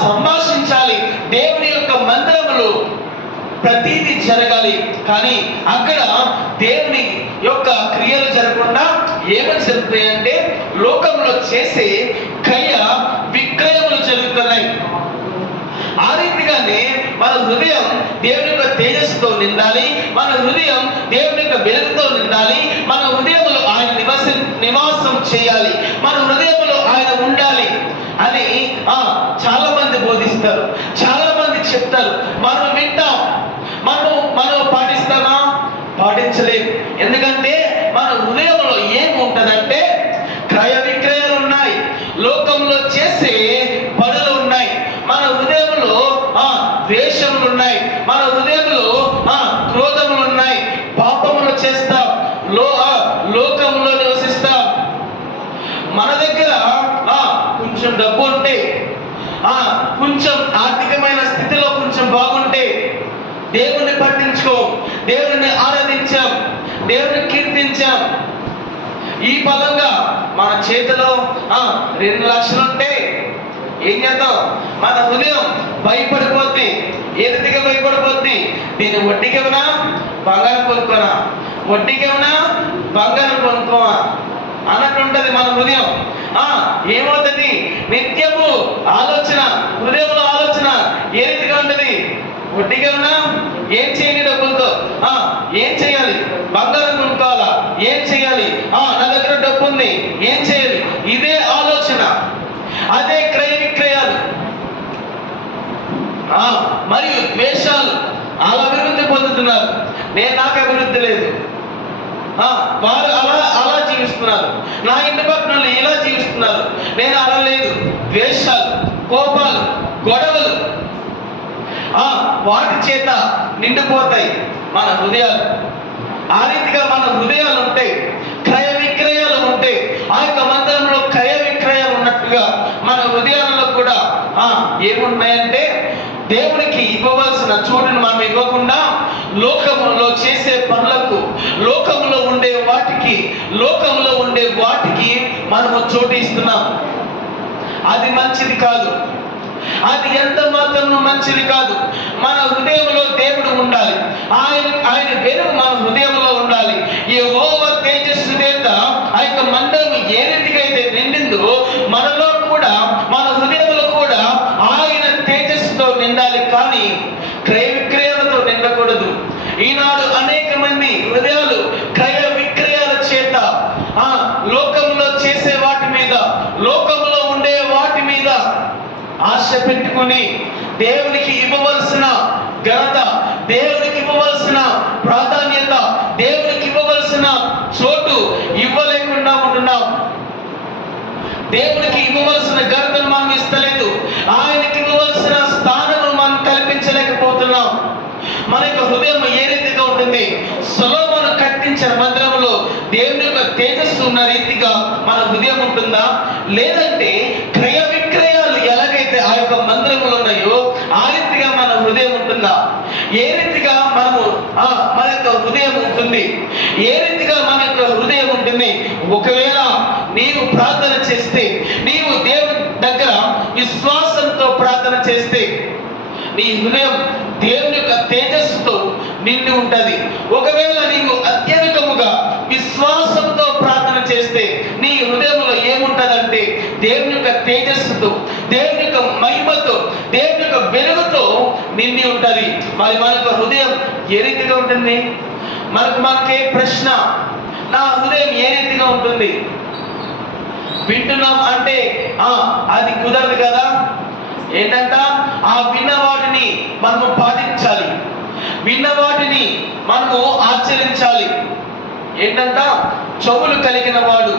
సంభాషించాలి, దేవుని యొక్క మందిరములో ప్రతీది జరగాలి. కానీ అక్కడ దేవుని యొక్క క్రియలు జరగకుండా ఏమని జరుగుతాయంటే లోకంలో చేసే క్రయ విక్రయములు జరుగుతున్నాయి. ఆ రీతిగానే మన హృదయం దేవుని యొక్క తేజస్సుతో నిండాలి, మన హృదయం దేవుని యొక్క వెలుగుతో నిండాలి, మన హృదయంలో ఆయన నివాసం చేయాలి, మన హృదయంలో ఆయన ఉండాలి అని చాలా మంది బోధిస్తారు, చాలా మంది చెప్తారు. మనం వింటాం, మనం పాటిస్తామా? పాటించలేదు. ఎందుకంటే మన హృదయంలో ఏముంటదంటే క్రయ విక్రయాలు ఉన్నాయి, లోకంలో చేసే పనులు ఉన్నాయి, మన హృదయంలో ద్వేషములు ఉన్నాయి, మన హృదయంలో క్రోధములు ఉన్నాయి, పాపములు చేస్తాం, లోకంలో నివసిస్తాం. మన దగ్గర కొంచెం డబ్బు ఉంటే, కొంచెం ఆర్థికమైన స్థితిలో కొంచెం బాగుంటే దేవుణ్ణి పట్టించుకో, దేవుణ్ణి ఆరాధించాం, దేవుని కీర్తించాం. ఈ పదంగా మన చేతిలో 2 లక్షలు ఉంటే ఏం చేద్దాం? మన హృదయం భయపడిపోద్ది. ఏ రీతిగా భయపడిపోద్ది? దీన్ని వడ్డీకేమన్నా బంగారం కొనుక్కోనా, వడ్డీకేమన్నా బంగారం కొనుక్కోవా అన్నట్టు ఉంటది మన హృదయం. ఏమవుతుంది? నిత్యము ఆలోచన, హృదయంలో ఆలోచన ఏ రీతిగా ఉంటది? వడ్డీగా ఉన్నా ఏం చేయాలి? డబ్బులతో ఏం చేయాలి? బంగారం కొనుక్కోవాలా? ఏం చేయాలి? నా దగ్గర డబ్బు ఉంది, ఏం చేయాలి? ఇదే ఆలోచన, అదే క్రయ విక్రయాలు మరియు ద్వేషాలు. అలా అభివృద్ధి పొందుతున్నారు, నాకు అభివృద్ధి లేదు. వారు అలా జీవిస్తున్నారు, నా ఇంటి పక్కన ఇలా జీవిస్తున్నారు, నేను అలా లేదు. ద్వేషాలు, కోపాలు, గొడవలు వాటి చేత నిండిపోతాయి మన హృదయాలు. ఆ రీతిగా మన హృదయాలు ఉంటే, క్రయ విక్రయాలు ఉంటే, ఆ యొక్క మందిరంలో క్రయ విక్రయాలు ఉన్నట్టుగా మన హృదయాలలో కూడా ఏమున్నాయంటే దేవునికి ఇవ్వవలసిన చోటును మనం ఇవ్వకుండా లోకములో చేసే పనులకు, లోకములో ఉండే వాటికి మనము చోటు ఇస్తున్నాం. అది మంచిది కాదు, అది ఎంత మాత్రం మంచిది కాదు. మన హృదయంలో దేవుడు ఉండాలి, ఆయన వెలుగు మన హృదయంలో ఉండాలి. యెహోవా తేజస్సు చేత ఆ యొక్క మందిరం ఏ రీతిగా అయితే నిండిందో మనలో కూడా, మన హృదయంలో కూడా ఆయన తేజస్సుతో నిండాలి. కానీ క్రయ విక్రయాలతో నిండకూడదు. ఈనాడు అనేక మంది హృదయాలు క్రయ విక్రయాల చేత లోకంలో చేసే వాటి మీద, లోకంలో ఉండే వాటి మీద ఆశ పెట్టుకుని దేవునికి ఇవ్వవలసిన ఘనత, దేవునికి ఇవ్వవలసిన ప్రాధాన్యత, దేవునికి ఇవ్వవలసిన చోటు ఇవ్వలేకుండా ఉంటున్నాం. దేవునికి ఇవ్వవలసిన ఘనతను మనం ఇస్తలేదు, ఆయనకి ఇవ్వవలసిన స్థానం మనం కల్పించలేకపోతున్నాం. మన యొక్క హృదయం ఏ రీతిగా ఉంటుంది? సొలొమోను కట్టించిన మందిరంలో దేవుని యొక్క తేజస్సు ఉన్న రీతిగా మన హృదయం ఉంటుందా? లేదంటే క్రయ విక్రయాలు ఎలాగైతే ఆ యొక్క మందిరంలో ఉన్నాయో ఆ రీతిగా మన హృదయం ఉంటుందా? ఏ రీతిగా మన యొక్క హృదయం ఉంటుంది? ఏ రీతిగా మన యొక్క హృదయం ఉంటుంది? ఒకవేళ నీవు ప్రార్థన చేస్తే, నీవు దేవుని దగ్గర విశ్వాసంతో ప్రార్థన చేస్తే, నీ హృదయం దేవుని యొక్క తేజస్సుతో నిండి ఉంటది. ఒకవేళ నీవు అత్యధికముగా విశ్వాసంతో ప్రార్థన చేస్తే నీ హృదయంలో ఏముంటదంటే దేవుని యొక్క తేజస్సుతో, దేవుని యొక్క మహిమతో, దేవుని యొక్క వెలుగుతో నిండి ఉంటది. మరి మనకు హృదయం ఏ రీతిగా ఉంటుంది? మనకే ప్రశ్న, నా హృదయం ఏ రీతిగా ఉంటుంది? వింటున్నాం అంటే అది కుదరదు కదా. ఏంటంట? ఆ విన్న వాటిని మనము పాటించాలి, విన్న వాటిని మనము ఆచరించాలి. ఏంటంట? చెవులు కలిగిన వాడు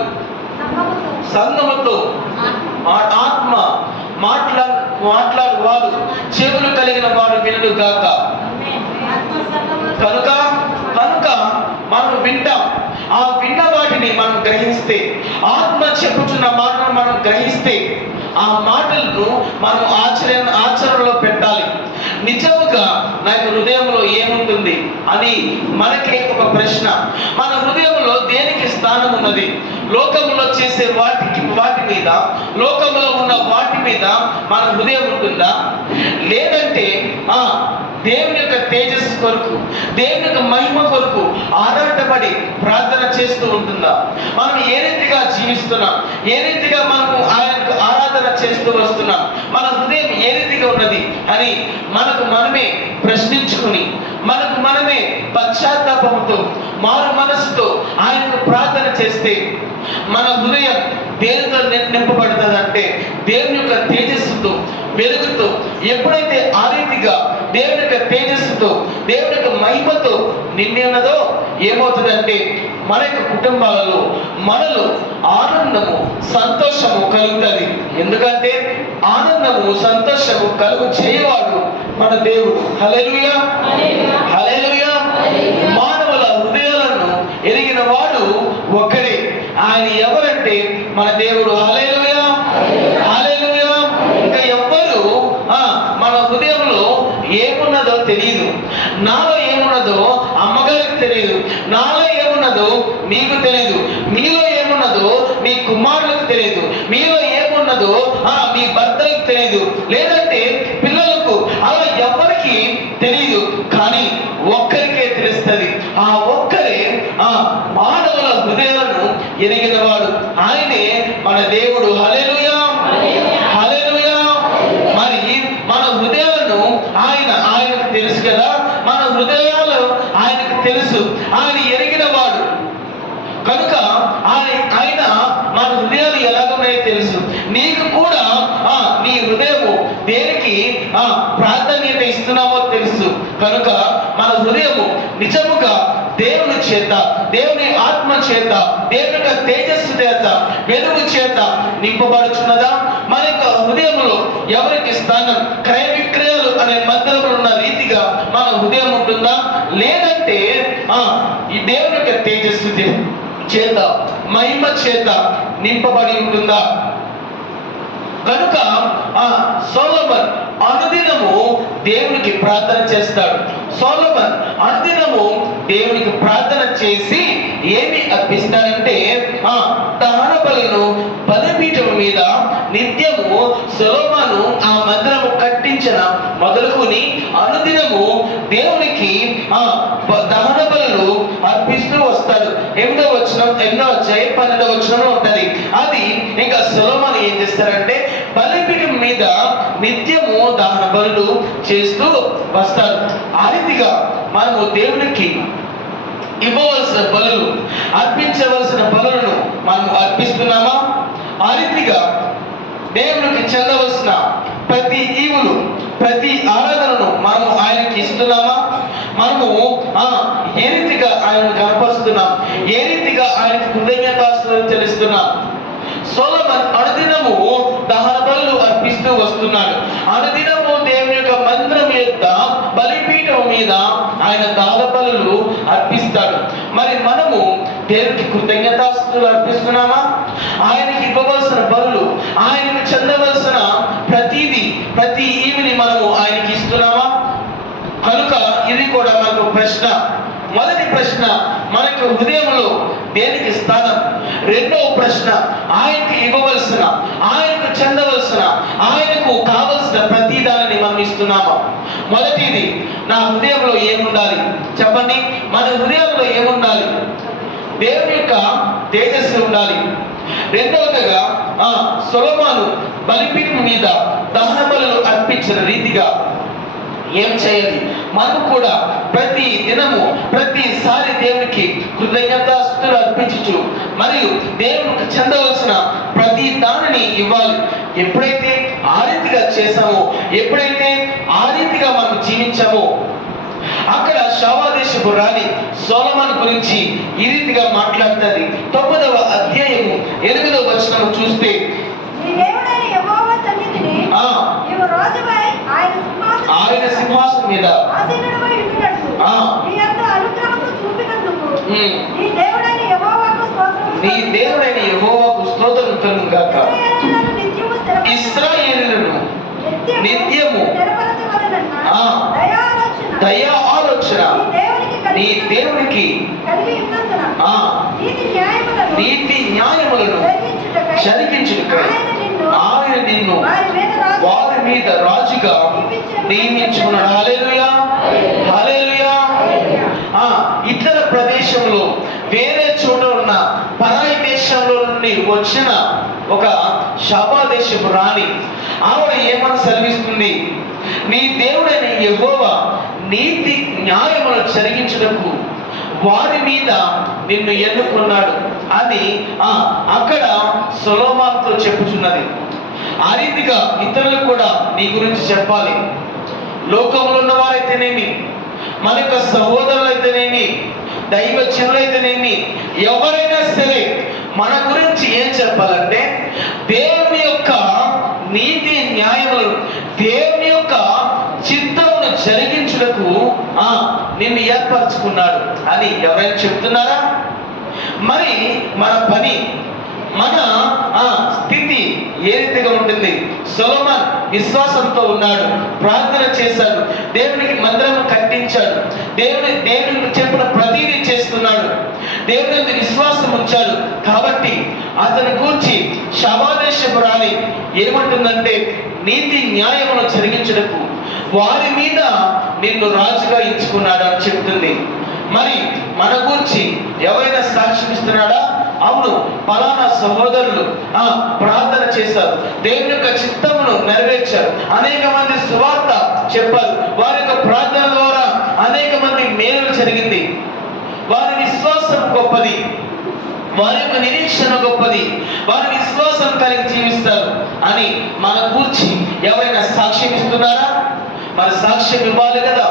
సంగముతో ఆత్మ మాట్లాడు చెవులు కలిగిన వాడు వినుడు గాక. కనుక మనం వింటాం. ఆ విన్న వాటిని మనం గ్రహిస్తే, ఆత్మ చెప్పుచున్న మాటను మనం గ్రహిస్తే, ఆ మాటలను మనం ఆచరణలో పెట్టాలి. నిజముగా నా హృదయంలో ఏముంటుంది అని మనకే ఒక ప్రశ్న. మన హృదయంలో దేనికి స్థానం ఉన్నది? లోకంలో చేసే వాటి మీద, లోకంలో ఉన్న వాటి మీద మన హృదయం ఉంటుందా? లేదంటే దేవుని యొక్క తేజస్సు కొరకు, దేవుని యొక్క మహిమ కొరకు ఆరాటపడి ప్రార్థన చేస్తూ ఉంటుందా? మనం ఏ రీతిగా జీవిస్తున్నాం? ఏ రీతిగా మనము ఆయనకు ఆరాధన చేస్తూ వస్తున్నాం? మన హృదయం ఏ రీతిగా ఉన్నది అని మనకు మనమే ప్రశ్నించుకుని, మనకు మనమే పశ్చాత్తాపంతో, మారు మనసుతో ఆయనకు ప్రార్థన చేస్తే మన హృదయం దేనితో నింపబడుతుందంటే దేవుని యొక్క తేజస్సుతో, వెలుగుతో. ఎప్పుడైతే ఆ రీతిగా దేవుని యొక్క తేజస్సుతో, దేవుని యొక్క మహిమతో నిండి ఉన్నదో ఏమవుతుందంటే మన యొక్క కుటుంబాలలో మనలో ఆనందము, సంతోషము కలుగుతుంది. ఎందుకంటే ఆనందము, సంతోషము కలుగు చేయవాడు మన దేవుడు. హల్లెలూయా, హల్లెలూయా. మానవుల హృదయాలను ఎరిగిన వాడు ఒక్కడే. ఆయన ఎవరంటే మన దేవుడు. హల్లెలూయా, హల్లెలూయా. ఇంకా ఎవ్వరు మన హృదయంలో ఏమున్నదో తెలియదు. నాలో ఏమున్నదో అమ్మగారికి తెలియదు, నాలో ఏమున్నదో నీకు తెలియదు, మీలో ఏమున్నదో మీ కుమారులకు తెలియదు, మీలో ఏమున్నదో మీ భర్తలకు తెలియదు, లేదంటే పిల్లలకు, అలా ఎవరికి తెలియదు. కానీ ఒక్కరికే తెలుస్తుంది. ఆ ఒక్కరే మానవుల హృదయాలను ఎరిగిన వాడు. ఆయనే మన దేవుడు. హల్లెలూయా, హల్లెలూయా. మరి మన హృదయాలను ఆయనకు తెలుసు కదా. మన హృదయాలు ఆయనకు తెలుసు, ఆయన ఎరిగిన వాడు. కనుక ఆయన మన హృదయాలు ఎలాగున్నాయో తెలుసు. నీకు కూడా నీ హృదయము దేనికి ప్రాధాన్యత ఇస్తున్నామో తెలుసు. కనుక మన హృదయము నిజముగా దేవుని చేత, దేవుని ఆత్మ చేత, దేవుని యొక్క తేజస్సు చేత, వెలుగు చేత నింపబడుచున్నదా? మన యొక్క హృదయంలో ఎవరికి స్థానం? క్రయ విక్రయాలు అనే మందిరంలో ఉన్న రీతిగా మన హృదయం ఉంటుందా? లేదంటే ఈ దేవుని యొక్క తేజస్సు చేత, మహిమ చేత నింపబడి ఉంటుందా? కనుక సొలొమోను అనుదినము దేవునికి ప్రార్థన చేస్తాడు. సొలొమోను అనుదినము దేవునికి ప్రార్థన చేసి ఏమి అర్పిస్తాడంటే దహన బలులను బలిపీఠం మీద నిత్యము సొలొమోను ఆ మందిరము కట్టించిన మొదలుకొని అనుదినము దేవునికి దహన బలులు అర్పిస్తూ వస్తాడు. 8వ వచనం 12వ వచనంలో ఉంటది. అది ఇంకా సొలొమోను ఏం చేస్తారంటే బలిపీఠం మీద నిత్యము దహన బలులు చేస్తూ వస్తాడు. ఆ రీతిగా మనము దేవునికి ఇవ్వవలసిన బలులు, అర్పించవలసిన బలులను మనం అర్పిస్తున్నామా? ఆ రీతిగా దేవునికి చెందవలసిన ప్రతి ఈవులు, ప్రతి ఆరాధనను మనము ఆయనకి ఇస్తున్నామా? మనము ఏ రీతిగా ఆయనను కనపరుస్తున్నాం? ఏ రీతిగా ఆయనకు కృతజ్ఞతాస్తుతులు చెల్లిస్తున్నాం? సొలొమోను అనుదినము దహన బలులు అర్పిస్తూ వస్తున్నాడు. అనుదినము దేవుని యొక్క మందిరం యొక్క బలిపీఠం మీద ఆయన దహన బలులు అర్పిస్తాడు. మరి మనము దేవునికి కృతజ్ఞతాస్తుతులు అర్పిస్తున్నామా? ఆయనకి ఇవ్వవలసిన బలులు, ఆయనకు చెందవలసిన ప్రతి ఈవిని మనము ఆయనకి ఇస్తున్నామా? కనుక ఇది కూడా మనకు ప్రశ్న. మొదటి ప్రశ్న, మనకు హృదయంలో దేనికి స్థానం? రెండవ ప్రశ్న, ఆయనకు ఇవ్వవలసిన, ఆయనకు చెందవలసిన, ఆయనకు కావలసిన ప్రతి దానిని మనం ఇస్తున్నామా? మొదటిది, నా హృదయంలో ఏముండాలి చెప్పండి? మన హృదయంలో ఏముండాలి? దేవుని యొక్క తేజస్సు ఉండాలి. రెండవదిగా సొలొమోను బలిపీఠం మీద దహన బలులు అర్పించిన రీతిగా ఏం చేయాలి? మనం కూడా ప్రతి దినము ప్రతిసారి దేవునికి కృతజ్ఞతాస్తుతులు అర్పించు మరియు దేవునికి చెందవలసిన ప్రతి దానిని ఇవ్వాలి. ఎప్పుడైతే ఆ రీతిగా చేశామో, ఎప్పుడైతే ఆ రీతిగా మనం జీవించామో, అక్కడ షావాదేశపు రాణి సొలొమోను గురించి ఈ రీతిగా మాట్లాడుతుంది. 9వ అధ్యాయము 8వ వచనం చూస్తే, నీ దేవుడైన యెహోవా సన్నిధిని నీవు రాజువై ఆయన సింహాసనం మీద ఆసీనుడవై ఉండునట్లు నీ యందు అనుగ్రహము చూపినందుకు నీ దేవుడైన యెహోవాకు స్తోత్రం కలుగును గాక. ఇశ్రాయేలును నిత్యము దయా ఆలోచన నీ దేవునికి నీతి న్యాయములను జరిగించుటకై ఆయన నిన్ను వారి మీద రాజుగా నియమించుకున్నాడు. హల్లెలూయా, హల్లెలూయా. ఇతర ప్రదేశంలో వేరే చోట ఉన్న పరాయి దేశంలో నుండి వచ్చిన ఒక షాబా దేశపు రాణి ఆవిడ ఏమని సెలవిస్తుంది? నీ దేవుడైన యెహోవా నీతి న్యాయములు జరిగించుటకు వారి మీద నిన్ను ఎన్నుకున్నాడు అని అక్కడ సొలొమోనుతో చెప్పుచున్నది. ఆ రీతిగా ఇతరులకు కూడా నీ గురించి చెప్పాలి. లోకంలో ఉన్న వారైతేనేమి, మన యొక్క సహోదరులు అయితేనేమి, దైవజనులు అయితేనేమి, ఎవరైనా సరే మన గురించి ఏం చెప్పాలంటే దేవుని యొక్క నీతి న్యాయములు, దేవుని యొక్క చిత్తమును జరిగించుటకు నిన్ను ఏర్పరచుకున్నాడు అని ఎవరైనా చెప్తున్నారా? మరి మన పని, మన స్థితి ఏ రీతిగా ఉంటుంది? సొలొమోను విశ్వాసంతో ఉన్నాడు, ప్రార్థన చేశాడు, దేవునికి మందిరం కట్టించాడు, దేవునికి చెప్పిన ప్రతిదీ చేస్తున్నాడు, దేవుని విశ్వాసం ఉంచాడు. కాబట్టి అతని గూర్చి షాబాదేశపు రాణి ఏమంటుందంటే నీతి న్యాయమును జరిగించుటకు వారి మీద నిన్ను రాజుగా ఎంచుకున్నాడు అని చెప్తుంది. మరి మన గురించి ఎవరైనా సాక్ష్యం ఇస్తున్నాడా? అవును, ఫలానా సహోదరులు ప్రార్థన చేశారు, దేవుని యొక్క చిత్తమును నెరవేర్చారు, అనేక మంది సువార్త చెప్పారు, వారి యొక్క ప్రార్థన ద్వారా అనేక మంది మేలు జరిగింది, వారి విశ్వాసం గొప్పది, వారి యొక్క నిరీక్షణ గొప్పది, వారి విశ్వాసం కలిగి జీవిస్తారు అని మన గురించి ఎవరైనా సాక్ష్యం ఇస్తున్నారా? మన సాక్ష్యం ఇవ్వాలి కదా.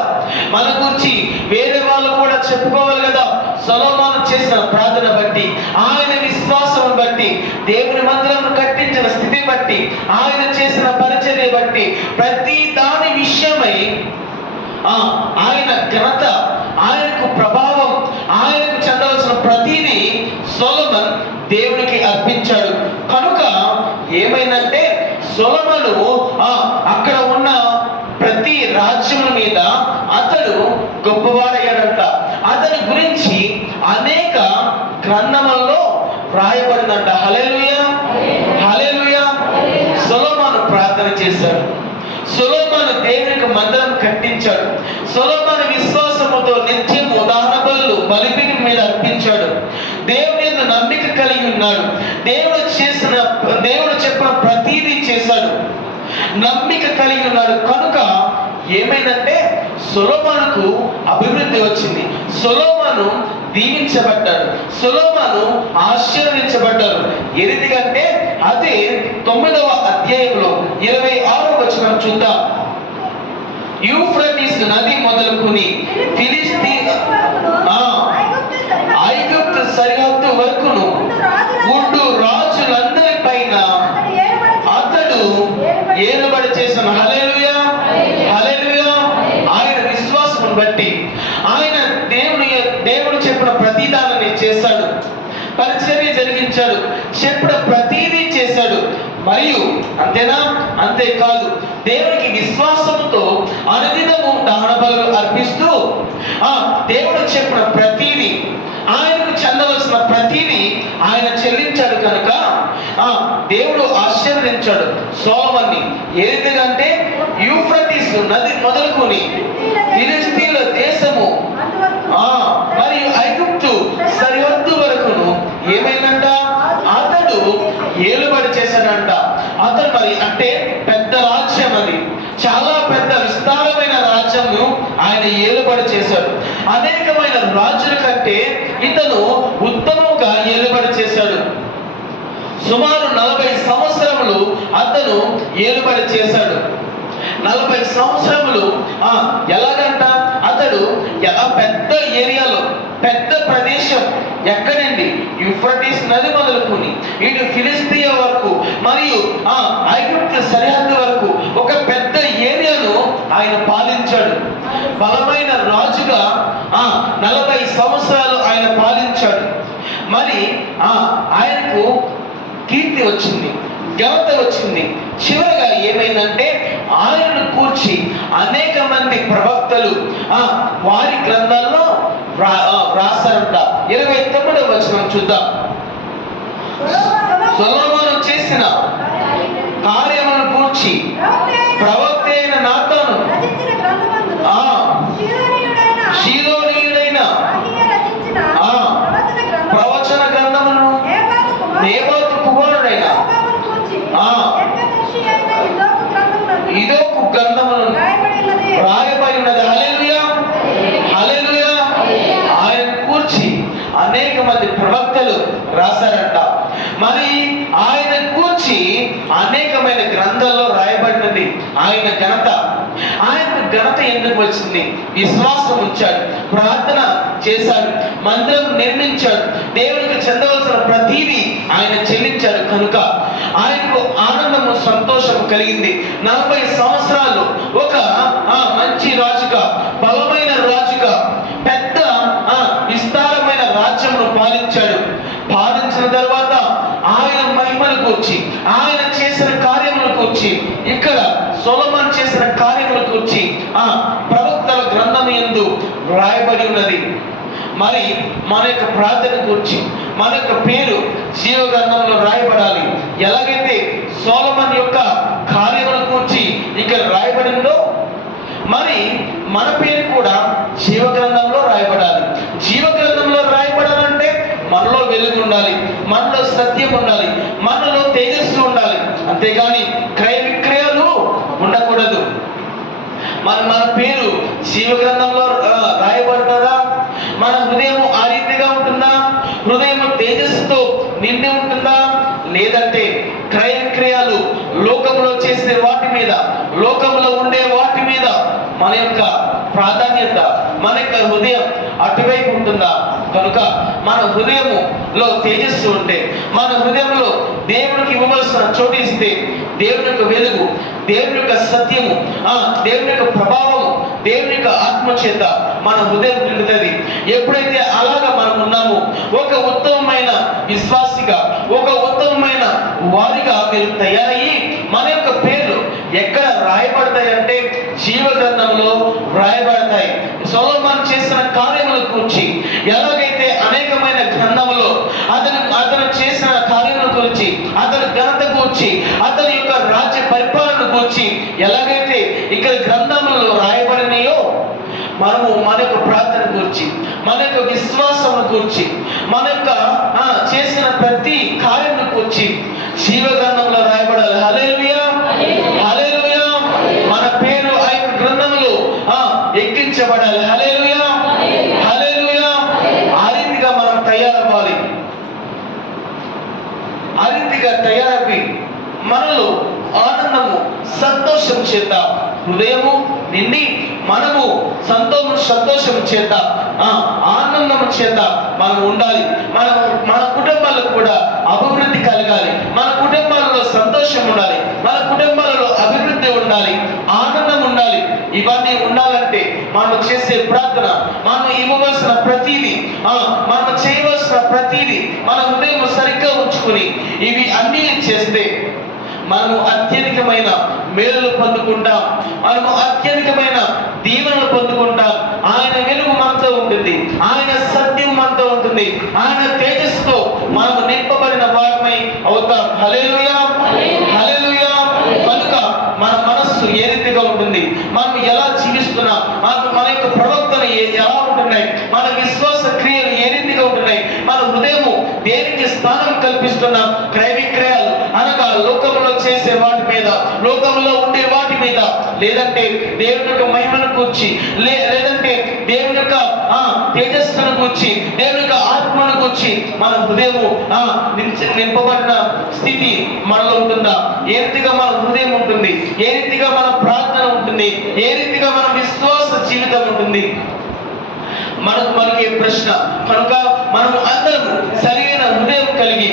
మన గురించి వేరే వాళ్ళు కూడా చెప్పుకోవాలి కదా. సొలొమోను చేసిన ప్రార్థన బట్టి, ఆయన విశ్వాసం బట్టి, దేవుని మందిరం కట్టించిన స్థితి బట్టి, ఆయన చేసిన పరిచర్య బట్టి, ప్రతి దాని విషయమై ఆయన ఘనత, ఆయనకు ప్రభావం, ఆయనకు చెందవలసిన ప్రతిదీ సొలొమోను దేవునికి అర్పించాడు. కనుక ఏమైందంటే సొలొమోను అక్కడ ఉన్న ప్రతి రాజ్యముల మీద అతడు గొప్పవాడయ్యాడంట. అతని గురించి అనేక గ్రంథములలో రాయబడిందంట. హల్లెలూయా, హల్లెలూయా. సొలొమోను ప్రార్థన చేశాడు, సొలొమోను దేవునికి మందిరం కట్టించాడు, సొలొమోను విశ్వాసముతో నిత్యము దహన బలులు బలిపీఠం మీద అర్పించాడు, దేవుని మీద నమ్మిక కలిగి ఉన్నాడు, దేవుడు చెప్పిన ప్రతిదీ చేశాడు, నమ్మిక కలిగి ఉన్నాడు. కనుక ఏమైందంటే సొలొమోనుకు అభివృద్ధి వచ్చింది, సొలొమోను దీవించబడ్డాడు, సొలొమోను ఆశీర్వదించబడ్డాడు. ఎదిగంటే అదే 9వ అధ్యాయంలో 26వ వచనం చూద్దాం. యూఫ్రటీస్ నది మొదలుకొని ఐగుప్తు సరిహద్దు వరకును ఉండు రాజులందరి పైన అతడు ఏలుబడి చేసిన. హల్లెలూయా, హల్లెలూయా. ఆయన విశ్వాసం బట్టి ఆయన దేవుడు చెప్పిన ప్రతిదానాన్ని చేశాడు, పరిచర్య జరిగించాడు, చెప్పిన ప్రతిదీ చేశాడు. మరియు అంతేనా? అంతేకాదు, దేవునికి విశ్వాసంతో అనుదినము దహన బలులు అర్పిస్తూ దేవుడు చెప్పిన ప్రతిదీ, ఆయనకు చెందవలసిన ప్రతిదీ ఆయన చెల్లించాడు. కనుక దేవుడు ఆశీర్వదించాడు సొలొమోనుని. ఏదంటే యూఫ్రటీస్ నది మొదలుకొని ఫిలిష్తీయుల దేశము మరియు ఐగుప్తు సరిహద్దు వరకును ఏమైందంట? అతడు ఏలుబడి చేశాడంట. అతడు మరి అంటే పెద్ద రాజ్యం, ఆయన ఏలుబడి చేశాడు. అనేకమైన రాజుల కంటే ఇతను ఉత్తమంగా ఏలుబడి చేశాడు. సుమారు 40 సంవత్సరములు అతను ఏలుబడి చేశాడు. 40 సంవత్సరములు ఎలాగంట, అతడు ఎలా పెద్ద ఏరియాలో, పెద్ద ప్రదేశం, ఎక్కడండి, యూఫ్రటీస్ నది మొదలుకొని ఇటు ఫిలిస్తీయ వరకు మరియు ఐగుప్తు సరిహద్దు వరకు ఒక పెద్ద ఏరియాను ఆయన పాలించాడు. బలమైన రాజుగా 40 సంవత్సరాలు ఆయన పాలించాడు. మరి ఆయనకు కీర్తి వచ్చింది, ఘనత వచ్చింది. చివరగా ఏమైందంటే ఆయనను కూర్చి అనేక మంది ప్రవక్తలు వారి గ్రంథాల్లో రాశారంట. 29వ వచనం చూద్దాం. సొలొమోను చేసిన కార్యములను కూర్చి ప్రవక్త అయిన నాతాను షీలోనీయుడైన ప్రవచన గ్రంథములను నేబాతు కుమారుడైన ఇదోకు గ్రంథములను రాయబడి ఉన్నది. హల్లెలూయా, హల్లెలూయా. ఆయన కూర్చి అనేక మంది ప్రవక్తలు రాశారంట. మరి ఆయన కూర్చి అనేకమైన గ్రంథాల్లో రాయబడినది ఆయన ఘనత. ఆయనకు ఘనత ఎందుకు వచ్చింది? విశ్వాసం ఉంచాడు, ప్రార్థన చేశాడు, మందిరం నిర్మించాడు, దేవునికి చెందవలసిన ప్రతిదీ ఆయన చెల్లించాడు. కనుక ఆయనకు ఆనందము, సంతోషము కలిగింది. 40 సంవత్సరాలు ఒక మంచి రాజుగా, బలమైన రాజుగా, పెద్ద విస్తారమైన రాజ్యమును పాలించాడు. పాలించిన తర్వాత ఆయన మహిమను కూర్చి, ఆయన చేసిన కార్యములను కూర్చి, ఇక్కడ సొలొమోను చేసిన కార్యములను కూర్చి ప్రవక్తల గ్రంథం యందు రాయబడి ఉన్నది. మరి మన యొక్క ప్రార్థన కూర్చి, మన యొక్క పేరు జీవ గ్రంథంలో రాయబడాలి. ఎలాగైతే సొలొమోను యొక్క కార్యములను కూర్చి ఇక్కడ రాయబడిందో, మరి మన పేరు కూడా జీవ గ్రంథంలో రాయబడాలి. జీవ గ్రంథంలో రాయబడాలంటే మనలో వెలుగు ఉండాలి, మనలో సత్యం ఉండాలి, మనలో తేజస్సు ఉండాలి. అంతేగాని క్రయ విక్రయాలు ఉండకూడదు. మన పేరు జీవ గ్రంథంలో రాయబడతారా? మన హృదయం ఆ రీతిగా ఉంటుందా? హృదయం తేజస్సుతో నిండి ఉంటుందా? లేదంటే క్రయ విక్రయాలు, లోకంలో చేసే వాటి మీద, లోకంలో ఉండే వాటి మీద మన యొక్క ప్రాధాన్యత, మన యొక్క హృదయం అటువైపు ఉంటుందా? కనుక మన హృదయములో తేజస్సు ఉంటే, మన హృదయంలో దేవునికి ఇవ్వవలసిన చోటు ఇస్తే, దేవుని యొక్క వెలుగు, దేవుని యొక్క సత్యము, దేవుని యొక్క ప్రభావము, దేవుని యొక్క ఆత్మ చేత మన హృదయం నిండుతుంది. ఎప్పుడైతే అలాగా మనం ఉన్నామో, ఒక ఉత్తమమైన విశ్వాసిగా, ఒక ఉత్తమమైన వారిగా మీరు తయారయ్యి మన యొక్క పేర్లు ఎక్కడ రాయబడతాయంటే జీవ గ్రంథంలో రాయబడతాయి. సొలొమోను చేసిన కార్యముల గురించి, ఎలాగైతే అనేకమైన గ్రంథములో అతను చేసిన కార్యముల గురించి, అతని ఘనత గురించి, అతని యొక్క రాజ్య పరిపాలన గురించి ఎలాగైతే ఇక్కడ గ్రంథములలో రాయబడినాయో, మనము మన యొక్క ప్రార్థన గురించి, మన యొక్క విశ్వాసం గురించి, మన యొక్క చేసిన ప్రతి కార్యం గురించి జీవ గ్రంథంలో రాయబడాలి. హల్లెలూయా, హల్లెలూయా. మన పేరు ఆయన గ్రంథంలో ఎక్కించబడాలి. హల్లెలూయా, హల్లెలూయా. ఆ రీతిగా మనం తయారవ్వాలి. ఆ రీతిగా తయారవి మనలో ఆనందము, సంతోషం చేత హృదయము నిండి, మనము సంతోషం చేత, ఆనందము చేత మనం ఉండాలి. మన కుటుంబాలకు కూడా అభివృద్ధి కలగాలి. మన కుటుంబాలలో సంతోషం ఉండాలి, మన కుటుంబాలలో అభివృద్ధి ఉండాలి, ఆనందం ఉండాలి. ఇవన్నీ ఉండాలంటే మనం చేసే ప్రార్థన, మనం ఇవ్వవలసిన ప్రతిదీ, మనం చేయవలసిన ప్రతిదీ మన హృదయం సరిగ్గా ఉంచుకుని ఇవి అన్నీ చేస్తే మనము అత్యధికమైన మేలులు పొందుకుంటాం, మనము అత్యధికమైన దీవెనలు పొందుకుంటాం. ఆయన వెలుగు మనతో ఉంటుంది, ఆయన సత్యం మనతో ఉంటుంది, ఆయన తేజస్సుతో మనము నింపబడిన వారమై అవుతాం. హల్లెలూయా, హల్లెలూయా. కనుక మన మనస్సు ఏ రీతిగా ఉంటుంది, మనం ఎలా జీవిస్తున్నాం, మన యొక్క ప్రవర్తన ఎలా ఉంటున్నాయి, మన విశ్వాస క్రియలు ఏ రీతిగా ఉంటున్నాయి, మన హృదయము దేనికి స్థానం కల్పిస్తున్నాం. క్రయ విక్రయాలు అనగా లోకంలో చేసే వాటి మీద, లోకంలో ఉండే వాటి మీద, లేదంటే దేవుని యొక్క మహిమను కూర్చి, లేదంటే గురించి, దేవుని యొక్క ఆత్మను గురించి మన హృదయము నింపబడిన స్థితి మనలో ఉంటుందా? ఏ రీతిగా మన హృదయం ఉంటుంది? ఏ రీతిగా మన ప్రార్థన ఉంటుంది? ఏ రీతిగా మన విశ్వాస జీవితం ఉంటుంది? మనకి ప్రశ్న. కనుక మనము అందరము సరైన హృదయం కలిగి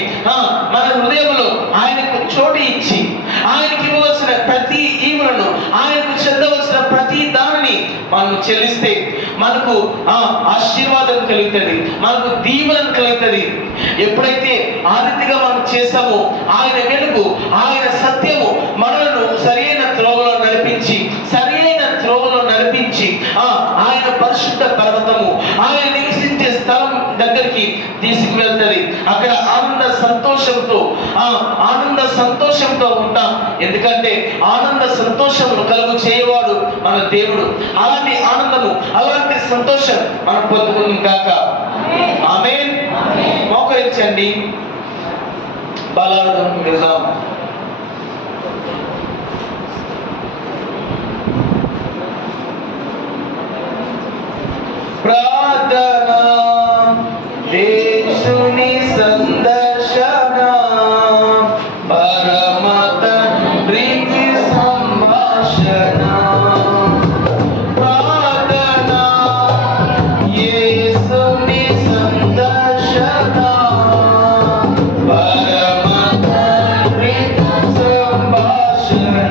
మన హృదయంలో ఆయనకు చోటు ఇచ్చి, ఆయనకి ఇవ్వవలసిన ప్రతి ఈవులను, ఆయనకు చెందవలసిన ప్రతి దానిని మనం చెల్లిస్తే మనకు ఆశీర్వాదం కలుగుతుంది, మనకు దీవెన కలుగుతుంది. ఎప్పుడైతే ఆ రీతిగా మనం చేస్తామో ఆయన వెలుగు, ఆయన సత్యము మనలను సరైన త్రోవలో నడిపించి ఆయన పరిశుద్ధ పర్వతము, ఆయన నివసించే స్థలం దగ్గరికి తీసుకువెళ్తుంది. అక్కడ ఆనంద సంతోషంతో ఉంటాం. ఎందుకంటే ఆనంద సంతోషమును కలుగు చేయవాడు మన దేవుడు. అలాంటి ఆనందము, అలాంటి సంతోషం మనం పొందుకుందాం కాక. ఆమేన్. మోకరించండి, బలార్థంకి వెళ్దాం. ప్రార్థన, యేసుని సందర్శన, పరమ తండ్రికి సంభాషణ. ప్రార్థన, యేసుని సందర్శన, పరమ తండ్రికి సంభాషణ.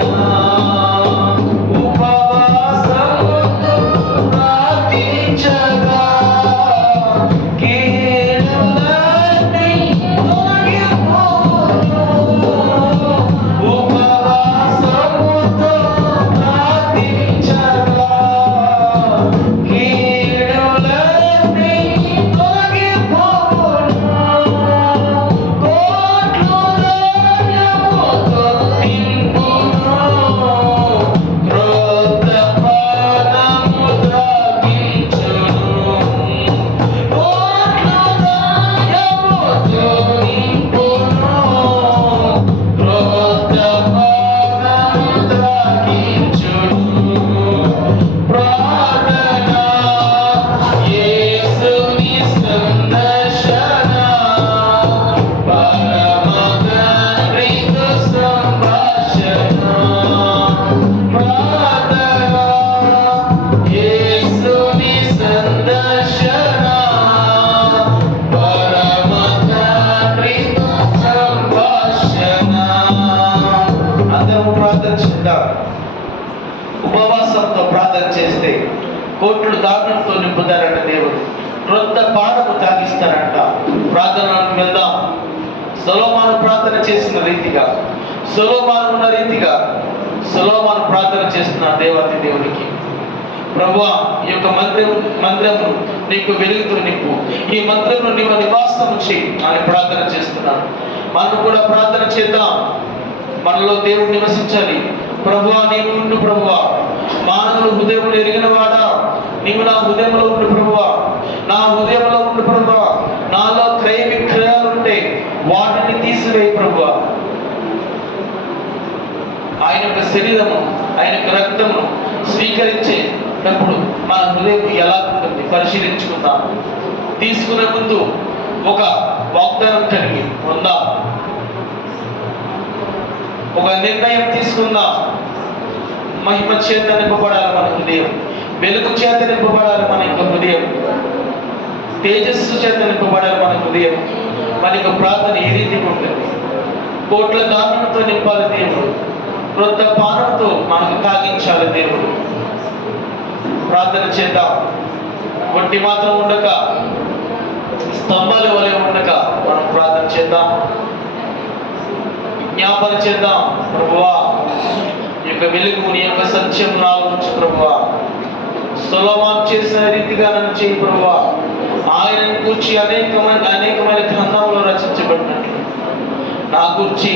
ఉపవాసముతో ప్రార్థించగా ఉపవాసంతో ప్రార్థన చేస్తే కోట్లు దాగులతో నింపుతారంట దేవుడు. క్రొత్త పానము తాగిస్తారంట. ప్రార్థనలకు వెళ్దాం. సొలొమోను ప్రార్థన చేసిన రీతిగా, సొలొమోను ఉన్న రీతిగా సొలొమోను ప్రార్థన చేస్తున్న దేవాతి దేవునికి, ప్రభువా ఈ యొక్క మందిరము నీకు వెలుగుతూ నింపు, ఈ మందిరంలో నీవు నివాసం చేయి అని ప్రార్థన చేస్తున్నాను. మనం కూడా ప్రార్థన చేద్దాం. మనలో దేవుడు నివసించాలి. ప్రభువా నీవు ఉండు ప్రభువా, మానవులు హృదయంలో ఎరిగిన వాడా, నీవు నా హృదయంలో ఉండు ప్రభువా, నా హృదయంలో ఉండు ప్రభువా. నాలో క్రయ విక్రయాలు ఉంటే వాటిని తీసివేయి ప్రభువా. ఆయన యొక్క శరీరము, ఆయన యొక్క రక్తమును స్వీకరించేటప్పుడు మన హృదయం ఎలా ఉంటుంది పరిశీలించుకుందాం. తీసుకునే ముందు ఒక వాగ్దానం కలిగి ఉందాం, ఒక నిర్ణయం తీసుకుందాం. మహిమ చేత నింపబడాలి మన హృదయం, వెలుగు చేత నింపబడాలి మన యొక్క హృదయం, తేజస్సు చేత నింపబడాలి మన హృదయం. మన యొక్క ప్రార్థన ఏ రీతిగా ఉంటుంది? కోట్ల దానంతో నింపాలి దేవుడు, క్రొత్త పానంతో మనకు తాగించాలి దేవుడు. ప్రార్థన చేద్దాం. ఒంటి మాత్రం ఉండక, స్తంభాల వలె ఉండక మనం ప్రార్థన చేద్దాం. జ్ఞాపన చేద్దాం. ప్రభువా ఈ యొక్క వెలుగు, నీ యొక్క సత్యం నాలో ఉంచు ప్రభువా. సొలొమోను చేసిన రీతిగా నన్ను చేయి ప్రభువా. ఆయనను కూర్చి అనేకమైన గ్రంథంలో రచించబడినట్లు నా కూర్చి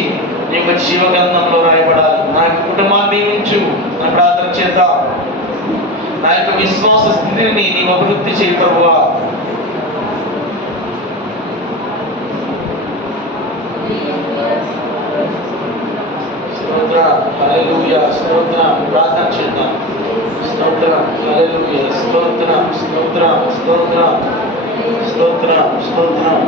నీ యొక్క జీవ గ్రంథంలో రాయబడాలి. నా యొక్క కుటుంబాన్ని నియమించు నా ప్రార్థన చేద్దాం. నా యొక్క విశ్వాస స్థితిని నీవు అభివృద్ధి చేయి ప్రభువా. స్తోత్రం, హల్లెలూయా, స్తోత్రం. ప్రార్థన చేద్దాం. స్తోత్రం, హల్లెలూయా, స్తోత్రం, స్తోత్రం, స్తోత్రం. స్తోత్రం స్తోత్రం